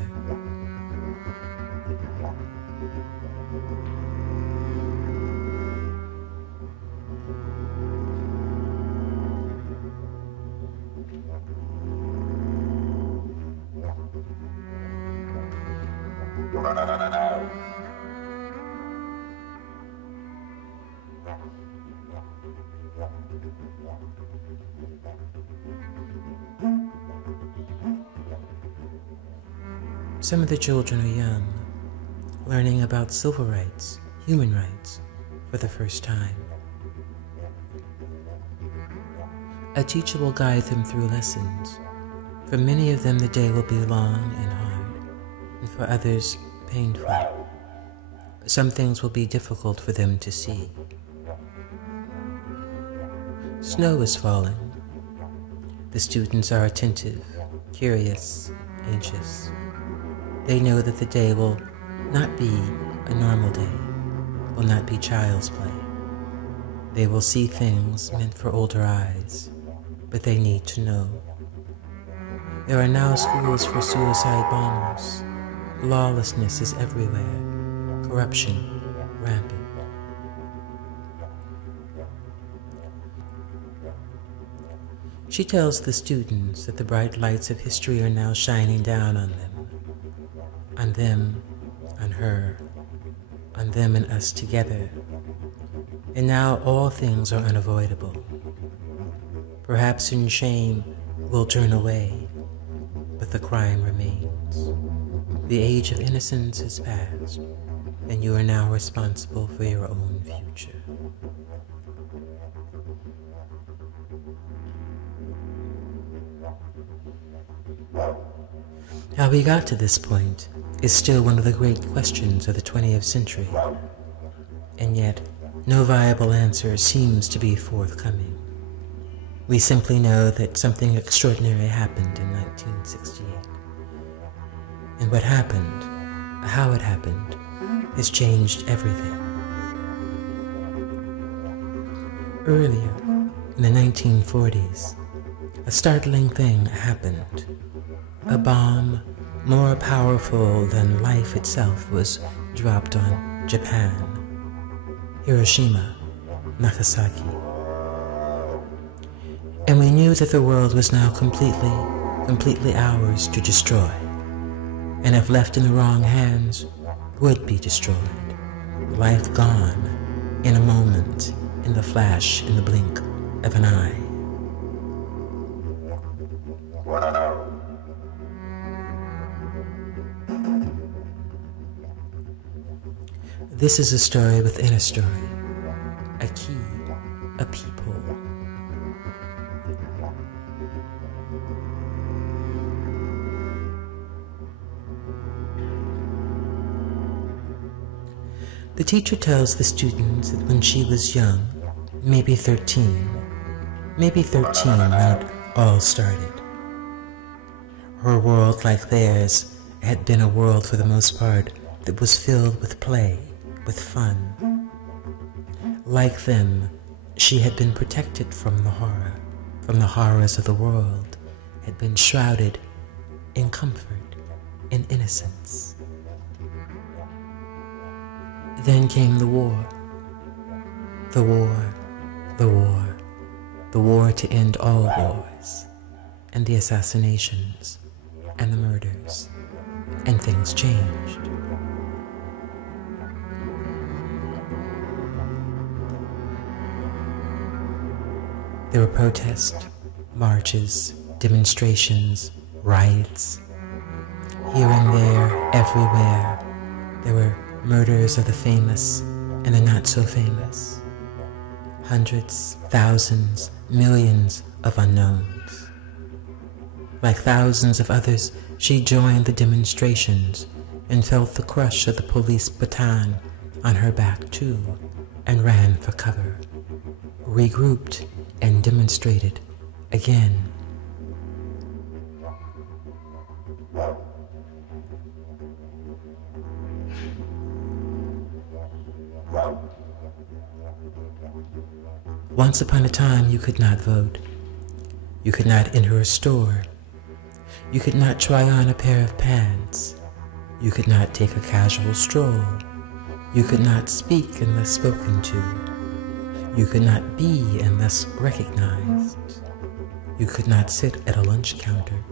Some of the children are young, learning about civil rights, human rights, for the first time. A teacher will guide them through lessons. For many of them, the day will be long and hard, and for others, painful. Some things will be difficult for them to see. Snow is falling. The students are attentive, curious, anxious. They know that the day will not be a normal day, will not be child's play. They will see things meant for older eyes, but they need to know. There are now schools for suicide bombers. Lawlessness is everywhere. Corruption rampant. She tells the students that the bright lights of history are now shining down on them, on her, on them and us together. And now all things are unavoidable. Perhaps in shame we'll turn away, but the crime remains. The age of innocence is past, and you are now responsible for your own future. How we got to this point is still one of the great questions of the 20th century, and yet no viable answer seems to be forthcoming. We simply know that something extraordinary happened in 1968. And what happened, how it happened, has changed everything. Earlier, in the 1940s, a startling thing happened. A bomb more powerful than life itself was dropped on Japan, Hiroshima, Nagasaki. And we knew that the world was now completely ours to destroy, and if left in the wrong hands, would be destroyed. Life gone in a moment, in the flash, in the blink of an eye. This is a story within a story, a key, a peephole. The teacher tells the students that when she was young, maybe 13, when it all started. Her world, like theirs, had been a world for the most part that was filled with play, with fun. Like them, she had been protected from the horrors of the world, had been shrouded in comfort, in innocence. Then came the war. The war to end all wars, and the assassinations, and the murders, and things changed. There were protests, marches, demonstrations, riots. Here and there, everywhere, there were murders of the famous and the not-so-famous. Hundreds, thousands, millions of unknowns. Like thousands of others, she joined the demonstrations and felt the crush of the police baton on her back too, and ran for cover, regrouped and demonstrated again. Once upon a time you could not vote. You could not enter a store. You could not try on a pair of pants. You could not take a casual stroll. You could not speak unless spoken to. You could not be unless recognized. You could not sit at a lunch counter.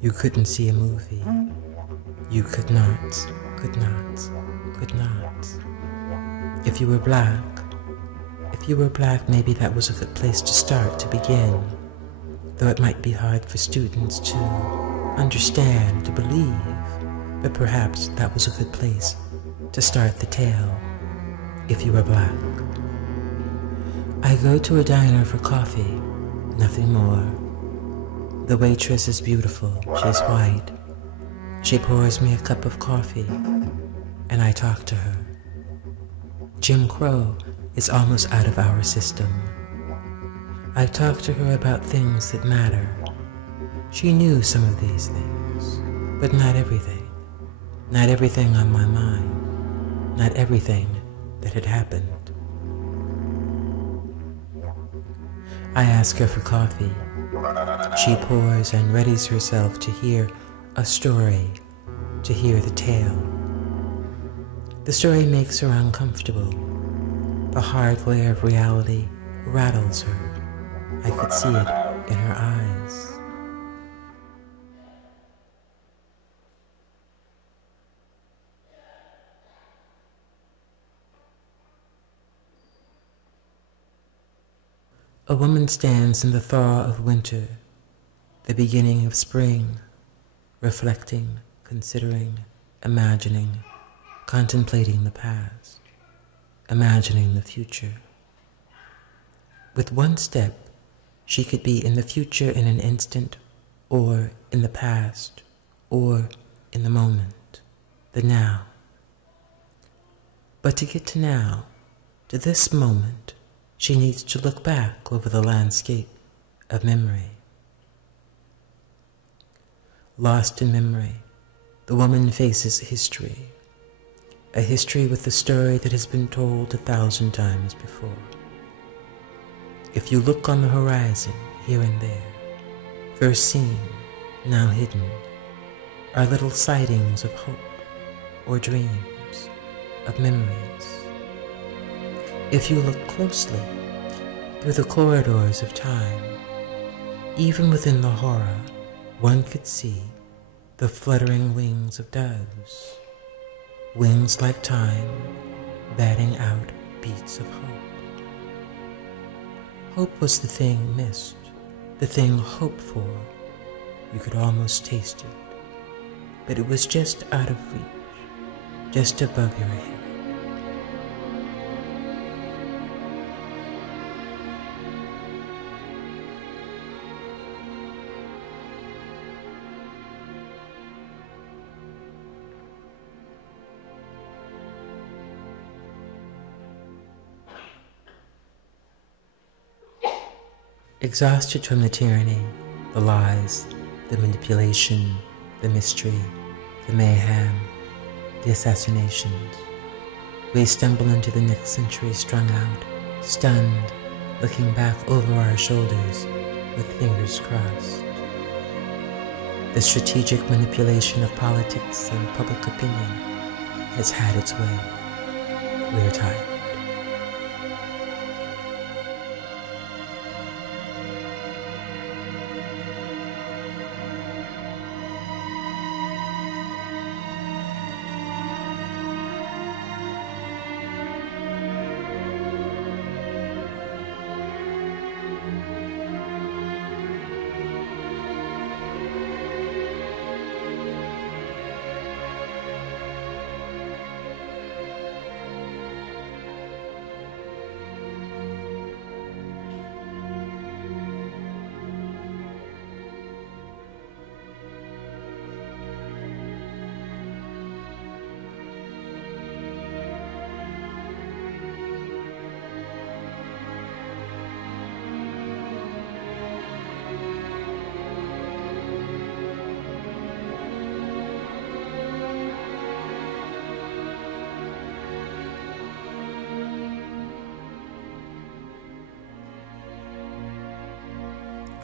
You couldn't see a movie. You could not. If you were black, maybe that was a good place to start, to begin. Though it might be hard for students to understand, to believe, but perhaps that was a good place to start the tale, if you were black. I go to a diner for coffee, nothing more. The waitress is beautiful, she's white. She pours me a cup of coffee, and I talk to her. Jim Crow is almost out of our system. I talked to her about things that matter. She knew some of these things, but not everything. Not everything on my mind. Not everything that had happened. I ask her for coffee. She pours and readies herself to hear a story, to hear the tale. The story makes her uncomfortable. The hard layer of reality rattles her. I could see it in her eyes. A woman stands in the thaw of winter, the beginning of spring, reflecting, considering, imagining, contemplating the past, imagining the future. With one step, she could be in the future in an instant, or in the past, or in the moment, the now. But to get to now, to this moment, she needs to look back over the landscape of memory. Lost in memory, the woman faces history, a history with the story that has been told 1,000 times before. If you look on the horizon, here and there, first seen, now hidden, are little sightings of hope, or dreams, of memories. If you look closely, through the corridors of time, even within the horror, one could see the fluttering wings of doves, wings like time, batting out beats of hope. Hope was the thing missed, the thing hoped for. You could almost taste it, but it was just out of reach, just above your head. Exhausted from the tyranny, the lies, the manipulation, the mystery, the mayhem, the assassinations, we stumble into the next century strung out, stunned, looking back over our shoulders with fingers crossed. The strategic manipulation of politics and public opinion has had its way. We're tired.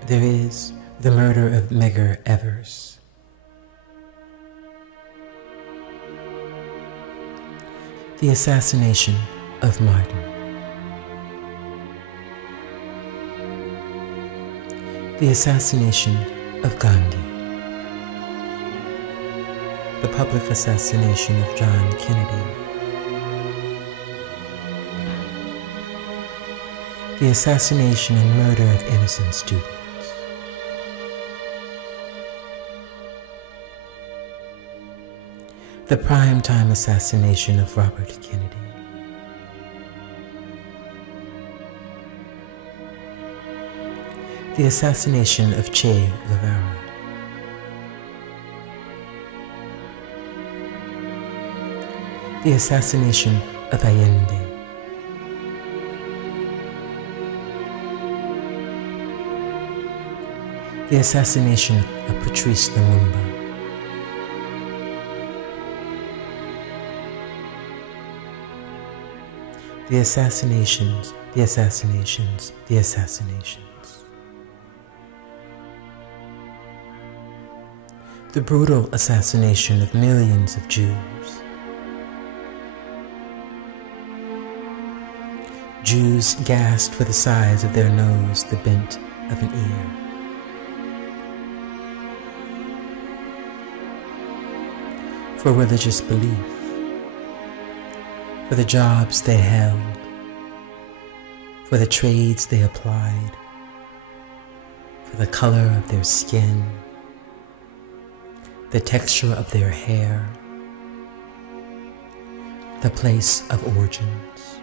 There is the murder of Medgar Evers. The assassination of Martin. The assassination of Gandhi. The public assassination of John Kennedy. The assassination and murder of innocent students. The primetime assassination of Robert Kennedy. The assassination of Che Guevara. The assassination of Allende. The assassination of Patrice Lumumba. The assassinations, the assassinations, the assassinations. The brutal assassination of millions of Jews. Jews gassed for the size of their nose, the bent of an ear. For religious belief, for the jobs they held, for the trades they applied, for the color of their skin, the texture of their hair, the place of origins.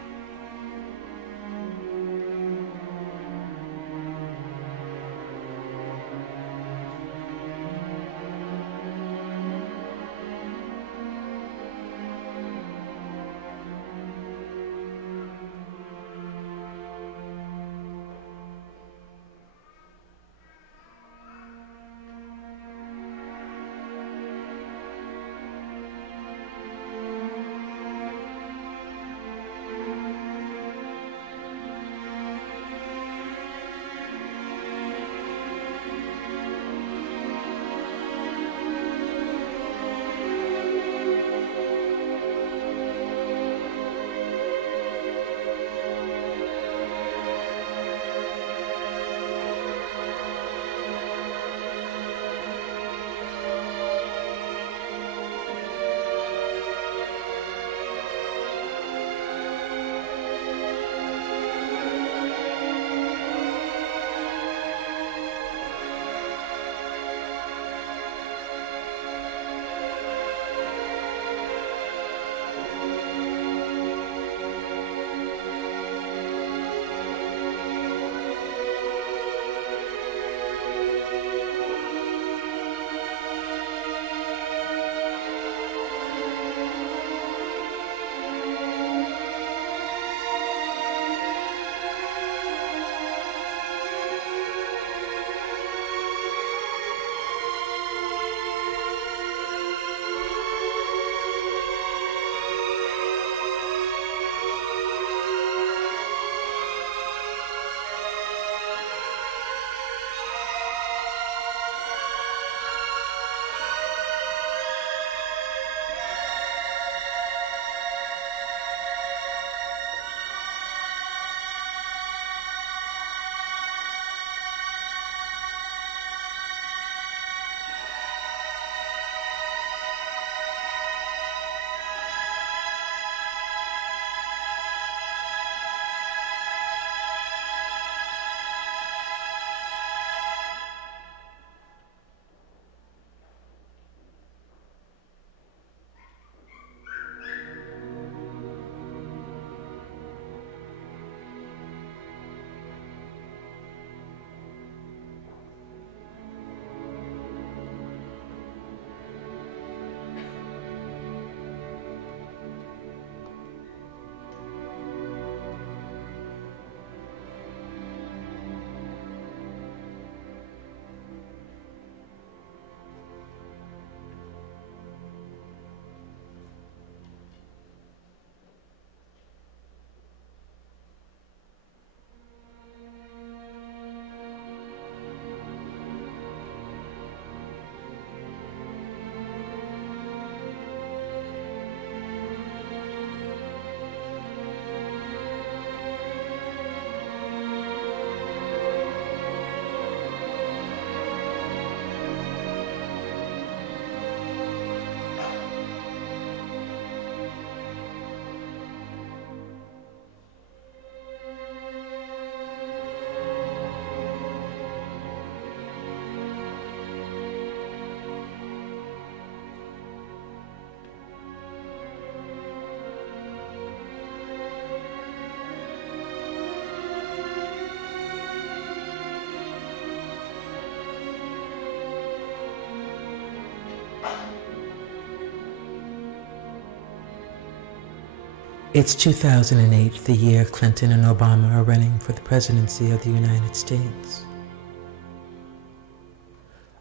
It's 2008, the year Clinton and Obama are running for the presidency of the United States.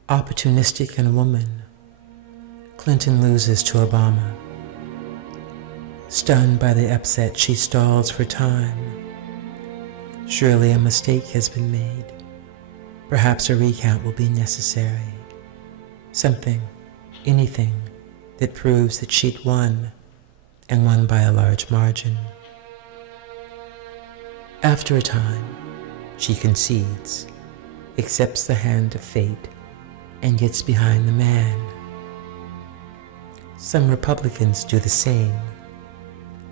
Opportunistic and a woman, Clinton loses to Obama. Stunned by the upset, she stalls for time. Surely a mistake has been made. Perhaps a recount will be necessary. Something, anything, that proves that she'd won, and won by a large margin. After a time, she concedes, accepts the hand of fate, and gets behind the man. Some Republicans do the same,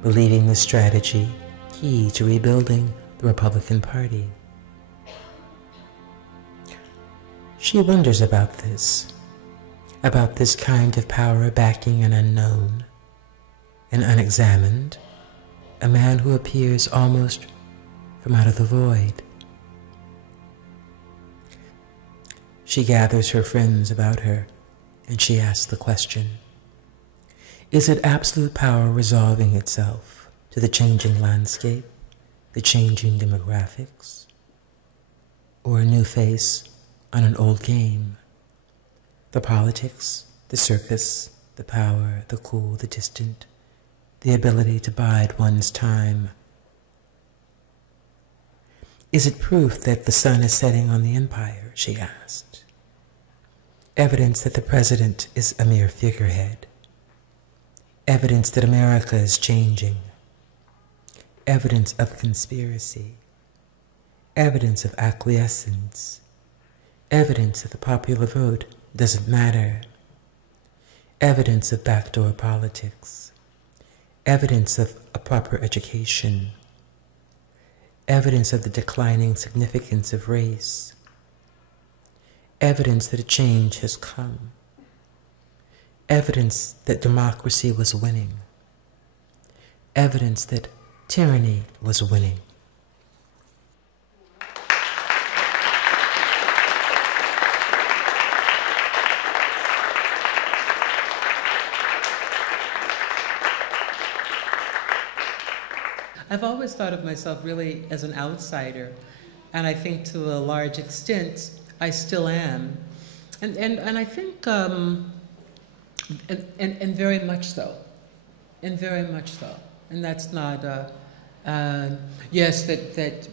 believing the strategy key to rebuilding the Republican Party. She wonders about this kind of power backing an unknown, an unexamined, a man who appears almost from out of the void. She gathers her friends about her, and she asks the question, is it absolute power resolving itself to the changing landscape, the changing demographics, or a new face on an old game? The politics, the circus, the power, the cool, the distant, the ability to bide one's time. Is it proof that the sun is setting on the empire, she asked. Evidence that the president is a mere figurehead. Evidence that America is changing. Evidence of conspiracy. Evidence of acquiescence. Evidence that the popular vote doesn't matter. Evidence of backdoor politics. Evidence of a proper education. Evidence of the declining significance of race. Evidence that a change has come. Evidence that democracy was winning. Evidence that tyranny was winning. I've always thought of myself really as an outsider, and I think to a large extent I still am, and I think and very much so, and that's not yes, that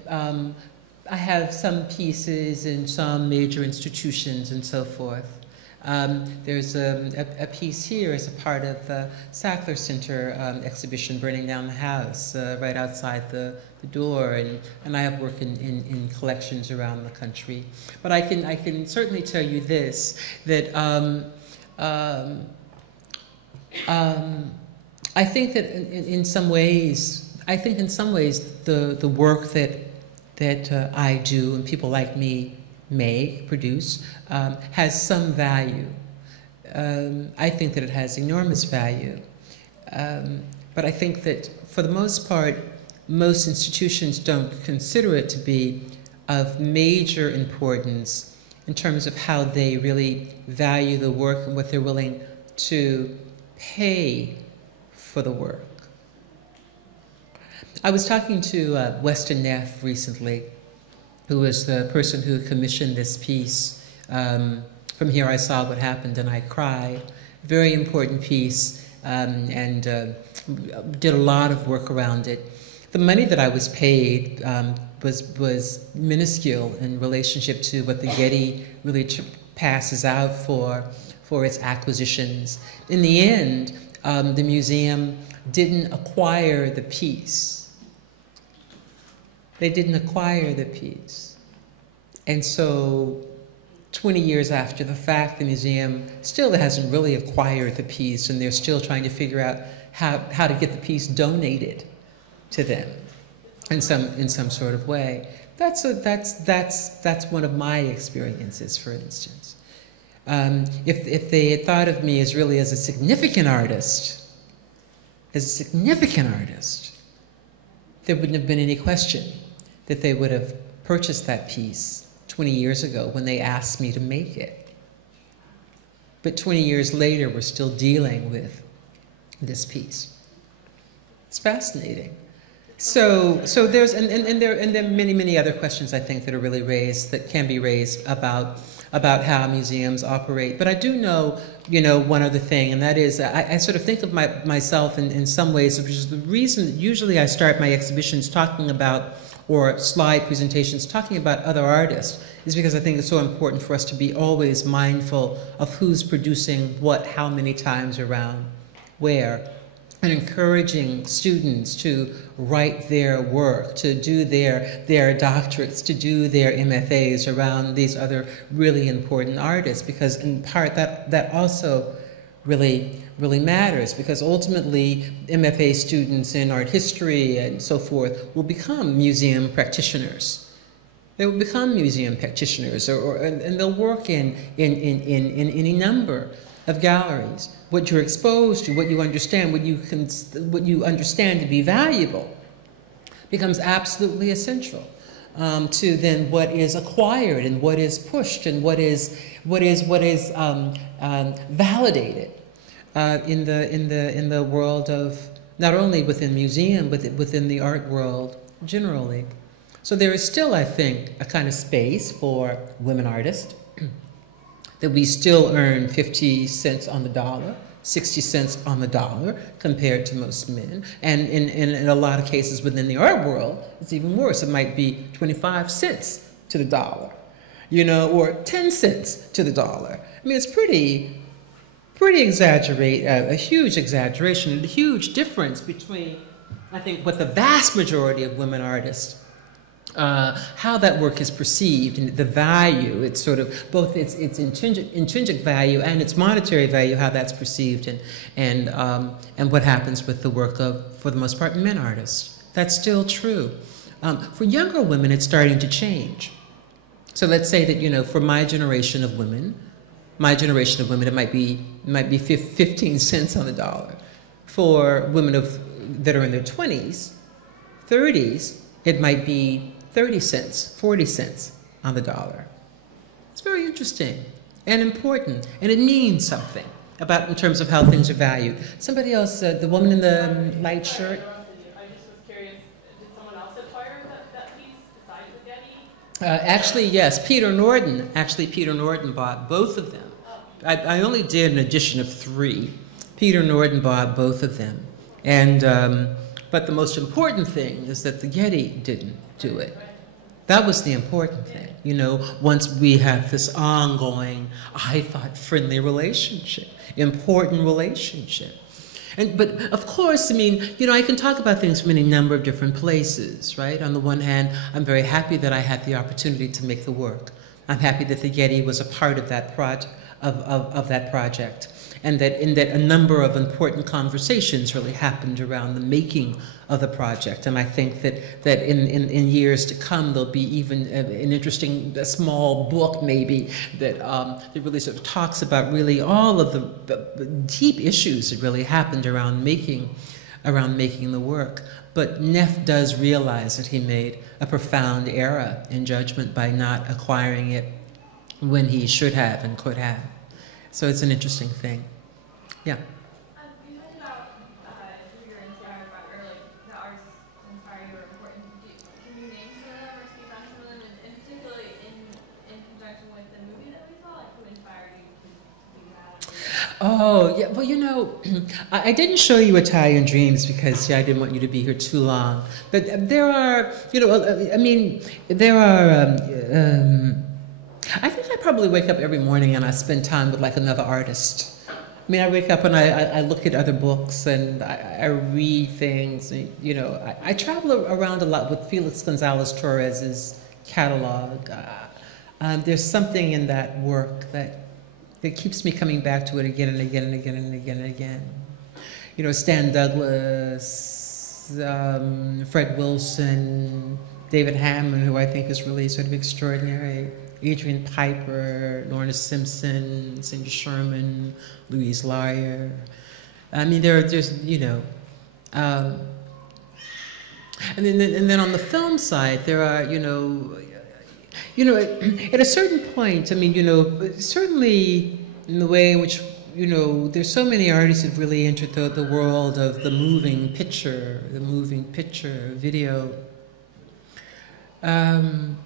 I have some pieces in some major institutions and so forth. There's a piece here as a part of the Sackler Center exhibition, Burning Down the House, right outside the door, and I have work in collections around the country. But I can certainly tell you this, that I think that in some ways the work that I do and people like me produce, has some value. I think that it has enormous value. But I think that for the most part, most institutions don't consider it to be of major importance in terms of how they really value the work and what they're willing to pay for the work. I was talking to Weston Neff recently, who was the person who commissioned this piece. From Here I Saw What Happened and I Cried. Very important piece, and did a lot of work around it. The money that I was paid was minuscule in relationship to what the Getty really passes out for its acquisitions. In the end, the museum didn't acquire the piece. They didn't acquire the piece. And so 20 years after the fact, the museum still hasn't really acquired the piece, and they're still trying to figure out how to get the piece donated to them in some sort of way. That's one of my experiences, for instance. If they had thought of me as really as a significant artist, there wouldn't have been any question that they would have purchased that piece 20 years ago when they asked me to make it. But 20 years later, we're still dealing with this piece. It's fascinating. So there's and there are many other questions, I think, that are really raised, that can be raised about how museums operate. But I do know, one other thing, and that is I sort of think of myself in some ways, which is the reason that usually I start my exhibitions talking about, or slide presentations talking about other artists, is because I think it's so important for us to be always mindful of who's producing what, how many times around, where, and encouraging students to write their work, to do their doctorates, to do their MFAs around these other really important artists, because in part that also really matters, because ultimately MFA students in art history and so forth will become museum practitioners. They will become museum practitioners, and they'll work in any number of galleries. What you're exposed to, what you understand, what you understand to be valuable, becomes absolutely essential to then what is acquired and what is pushed and what is validated in the world of, not only within museum, but within the art world generally. So there is still, I think, a kind of space for women artists, that we still earn 50 cents on the dollar, 60 cents on the dollar compared to most men. And in a lot of cases within the art world, it's even worse. It might be 25 cents to the dollar, or 10 cents to the dollar. I mean, it's pretty a huge exaggeration, and a huge difference between, I think, what the vast majority of women artists, how that work is perceived, and the value, it's sort of both its intrinsic value and its monetary value, how that's perceived, and what happens with the work of, for the most part, men artists. That's still true. For younger women, it's starting to change. So let's say that, for my generation of women, it might be 15 cents on the dollar. For women that are in their 20s, 30s, it might be 30 cents, 40 cents on the dollar. It's very interesting and important, and it means something about in terms of how things are valued. Somebody else, the woman in the light shirt. I just was curious, did someone else acquire that piece besides the Getty? Actually, yes, Peter Norden bought both of them. I only did an edition of 3. Peter Norden bought both of them. And but the most important thing is that the Getty didn't do it. That was the important thing. Once we have this ongoing, I thought, friendly relationship, important relationship. But of course, I can talk about things from any number of different places, right? On the one hand, I'm very happy that I had the opportunity to make the work. I'm happy that the Getty was a part of that project. And that a number of important conversations really happened around the making of the project. And I think that in years to come, there'll be even an interesting, a small book maybe that really sort of talks about really all of the deep issues that really happened around making the work. But Neff does realize that he made a profound error in judgment by not acquiring it when he should have and could have. So it's an interesting thing. Yeah. You talked about who you're inspired by, or like the artists inspire you or important. Can you name some of them or speak on some of them, and particularly in conjunction with the movie that we saw, like who inspired you to do that? Oh, yeah. Well, I didn't show you Italian Dreams because I didn't want you to be here too long. But there are, I think I probably wake up every morning and I spend time with like another artist. I wake up and I look at other books and I read things. I travel around a lot with Felix Gonzalez Torres's catalog. There's something in that work that keeps me coming back to it again and again and again and again and again. Stan Douglas, Fred Wilson, David Hammond, who I think is really sort of extraordinary. Adrian Piper, Lorna Simpson, Cindy Sherman, Louise Lyer. There's and then on the film side, there are, at a certain point, certainly in the way in which you know, there's so many artists who've really entered the world of the moving picture video. And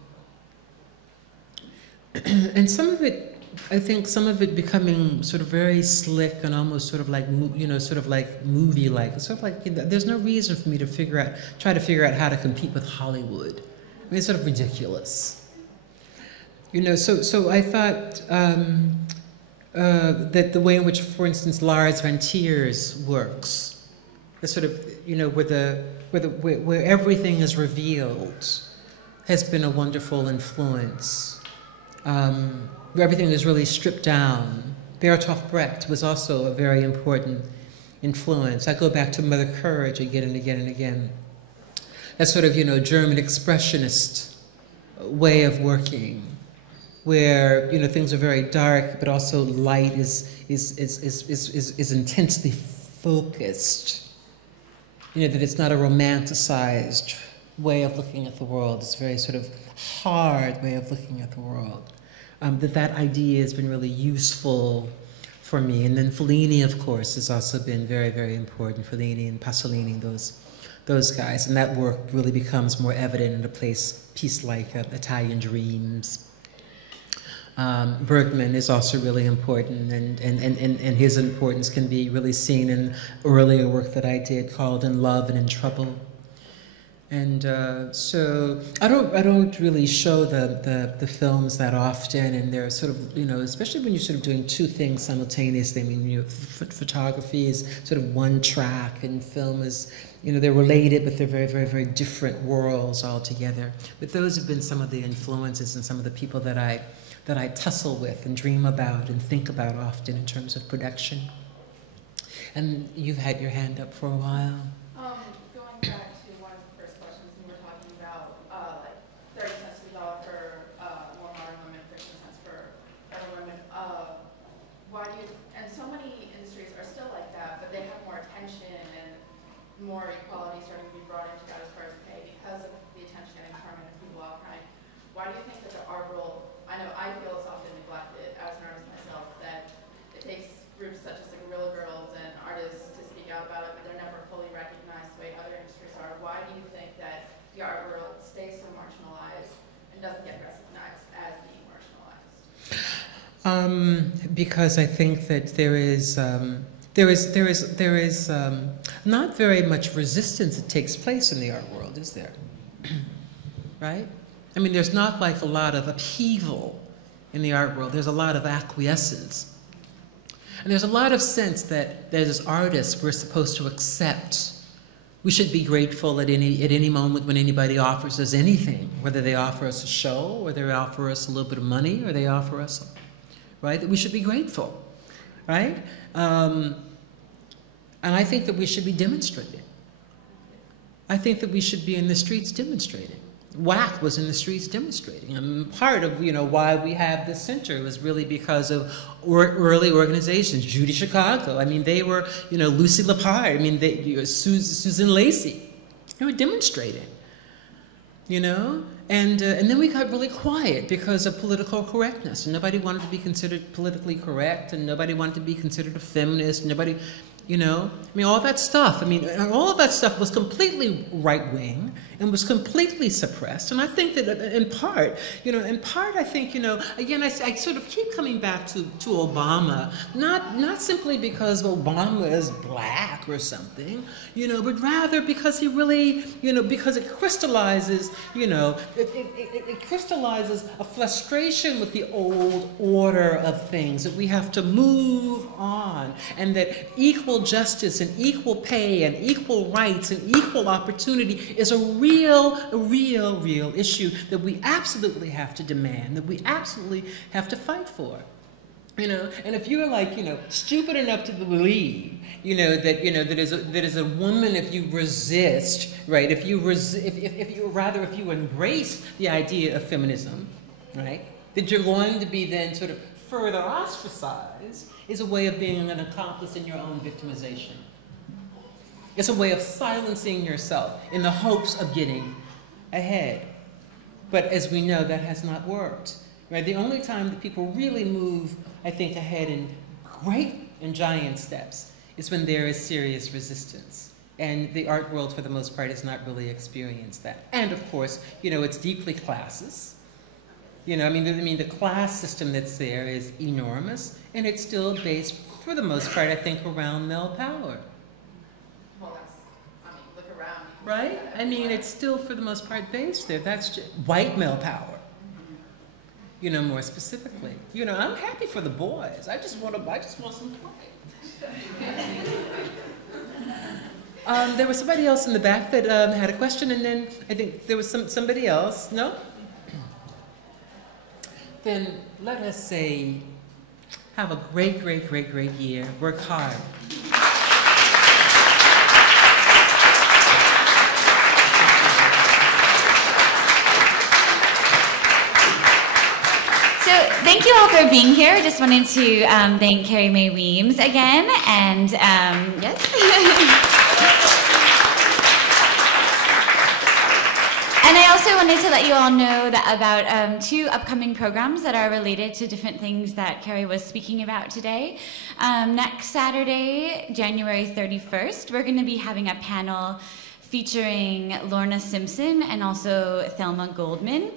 some of it, I think some of it becoming sort of very slick and almost sort of like, you know, sort of like movie-like. Sort of like, you know, there's no reason for me to try to figure out how to compete with Hollywood. I mean, it's sort of ridiculous. You know, so I thought that the way in which, for instance, Lars von Trier's works, the sort of, you know, where everything is revealed, has been a wonderful influence. Where everything is really stripped down. Bertolt Brecht was also a very important influence. I go back to Mother Courage again and again and again. That sort of, you know, German expressionist way of working, where, you know, things are very dark, but also light is intensely focused. You know, that it's not a romanticized way of looking at the world. It's a very sort of hard way of looking at the world. That idea has been really useful for me. And then Fellini, of course, has also been very, very important. Fellini and Pasolini, those guys. And that work really becomes more evident in a piece like Italian Dreams. Bergman is also really important, and his importance can be really seen in earlier work that I did called In Love and in Trouble. And so I don't really show the films that often, and they're sort of, you know, especially when you're sort of doing two things simultaneously. I mean, you know, photography is sort of one track, and film is, you know, they're related, but they're very, very, very different worlds altogether. But those have been some of the influences and some of the people that I tussle with and dream about and think about often in terms of production. And you've had your hand up for a while. Going back to one of the first questions, we were talking about like 30 cents to the dollar for more modern women, 15 cents for other women. Why do you? And so many industries are still like that, but they have more attention and more equality starting to be brought into that as far as pay because of the attention getting turned and people outcrying. Why do you think that the art world? I know I feel it's often neglected as an artist myself, that it takes groups such as the Guerrilla Girls and artists to speak out about it, but they're never fully recognized the way other industries are. Why do you think that the art world stays so marginalized and doesn't get recognized as being marginalized? Because I think that there is not very much resistance that takes place in the art world, is there? Right? I mean, there's not like a lot of upheaval in the art world. There's a lot of acquiescence. And there's a lot of sense that as artists, we're supposed to accept. We should be grateful at any moment when anybody offers us anything, whether they offer us a show, or they offer us a little bit of money, or they offer us, right? That we should be grateful, right? And I think that we should be demonstrating. I think that we should be in the streets demonstrating. WAC was in the streets demonstrating. And part of, you know, why we have this center was really because of early organizations. Judy Chicago, I mean, they were, you know, Lucy Lepard, I mean, Susan Lacey. They were demonstrating, you know? And then we got really quiet because of political correctness. And nobody wanted to be considered politically correct, and nobody wanted to be considered a feminist. Nobody, you know, I mean, all that stuff. I mean, all of that stuff was completely right-wing and was completely suppressed. And I think that in part, I think, you know, again, I sort of keep coming back to Obama, not simply because Obama is black or something, you know, but rather because he really, you know, because it crystallizes, you know, it crystallizes a frustration with the old order of things, that we have to move on, and that equal justice and equal pay and equal rights and equal opportunity is a real issue that we absolutely have to demand, that we absolutely have to fight for. You know, and if you're like, you know, stupid enough to believe, you know, that is a woman, if you resist, right? If you embrace the idea of feminism, right? That you're going to be then sort of further ostracized, is a way of being an accomplice in your own victimization. It's a way of silencing yourself in the hopes of getting ahead. But as we know, that has not worked. Right? The only time that people really move, I think, ahead in and giant steps is when there is serious resistance. And the art world, for the most part, has not really experienced that. And of course, you know, it's deeply classes. You know, I mean, the class system that's there is enormous, and it's still based, for the most part, I think, around male power. Well, that's, I mean, look around. Right? I mean, it's still, for the most part, based there. That's just white male power. You know, more specifically. You know, I'm happy for the boys. I just want some play. There was somebody else in the back that had a question, and then I think there was somebody else. No? Then let us say, have a great, great, great, great year. Work hard. So thank you all for being here. I just wanted to thank Carrie Mae Weems again, and yes. And I also wanted to let you all know that about 2 upcoming programs that are related to different things that Carrie was speaking about today. Next Saturday, January 31st, we're going to be having a panel featuring Lorna Simpson and also Thelma Golden.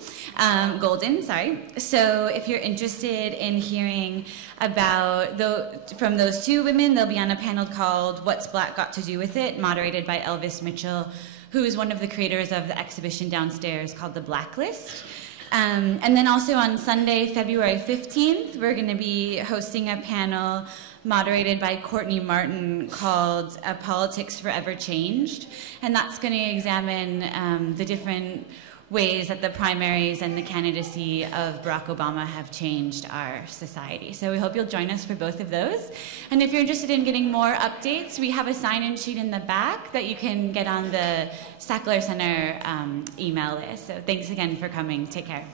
So if you're interested in hearing about from those 2 women, they'll be on a panel called What's Black Got to Do With It, moderated by Elvis Mitchell, who is one of the creators of the exhibition downstairs called The Blacklist. And then also on Sunday, February 15th, we're going to be hosting a panel moderated by Courtney Martin called Politics Forever Changed. And that's going to examine the different ways that the primaries and the candidacy of Barack Obama have changed our society. So we hope you'll join us for both of those. And if you're interested in getting more updates, we have a sign-in sheet in the back that you can get on the Sackler Center email list. So thanks again for coming. Take care.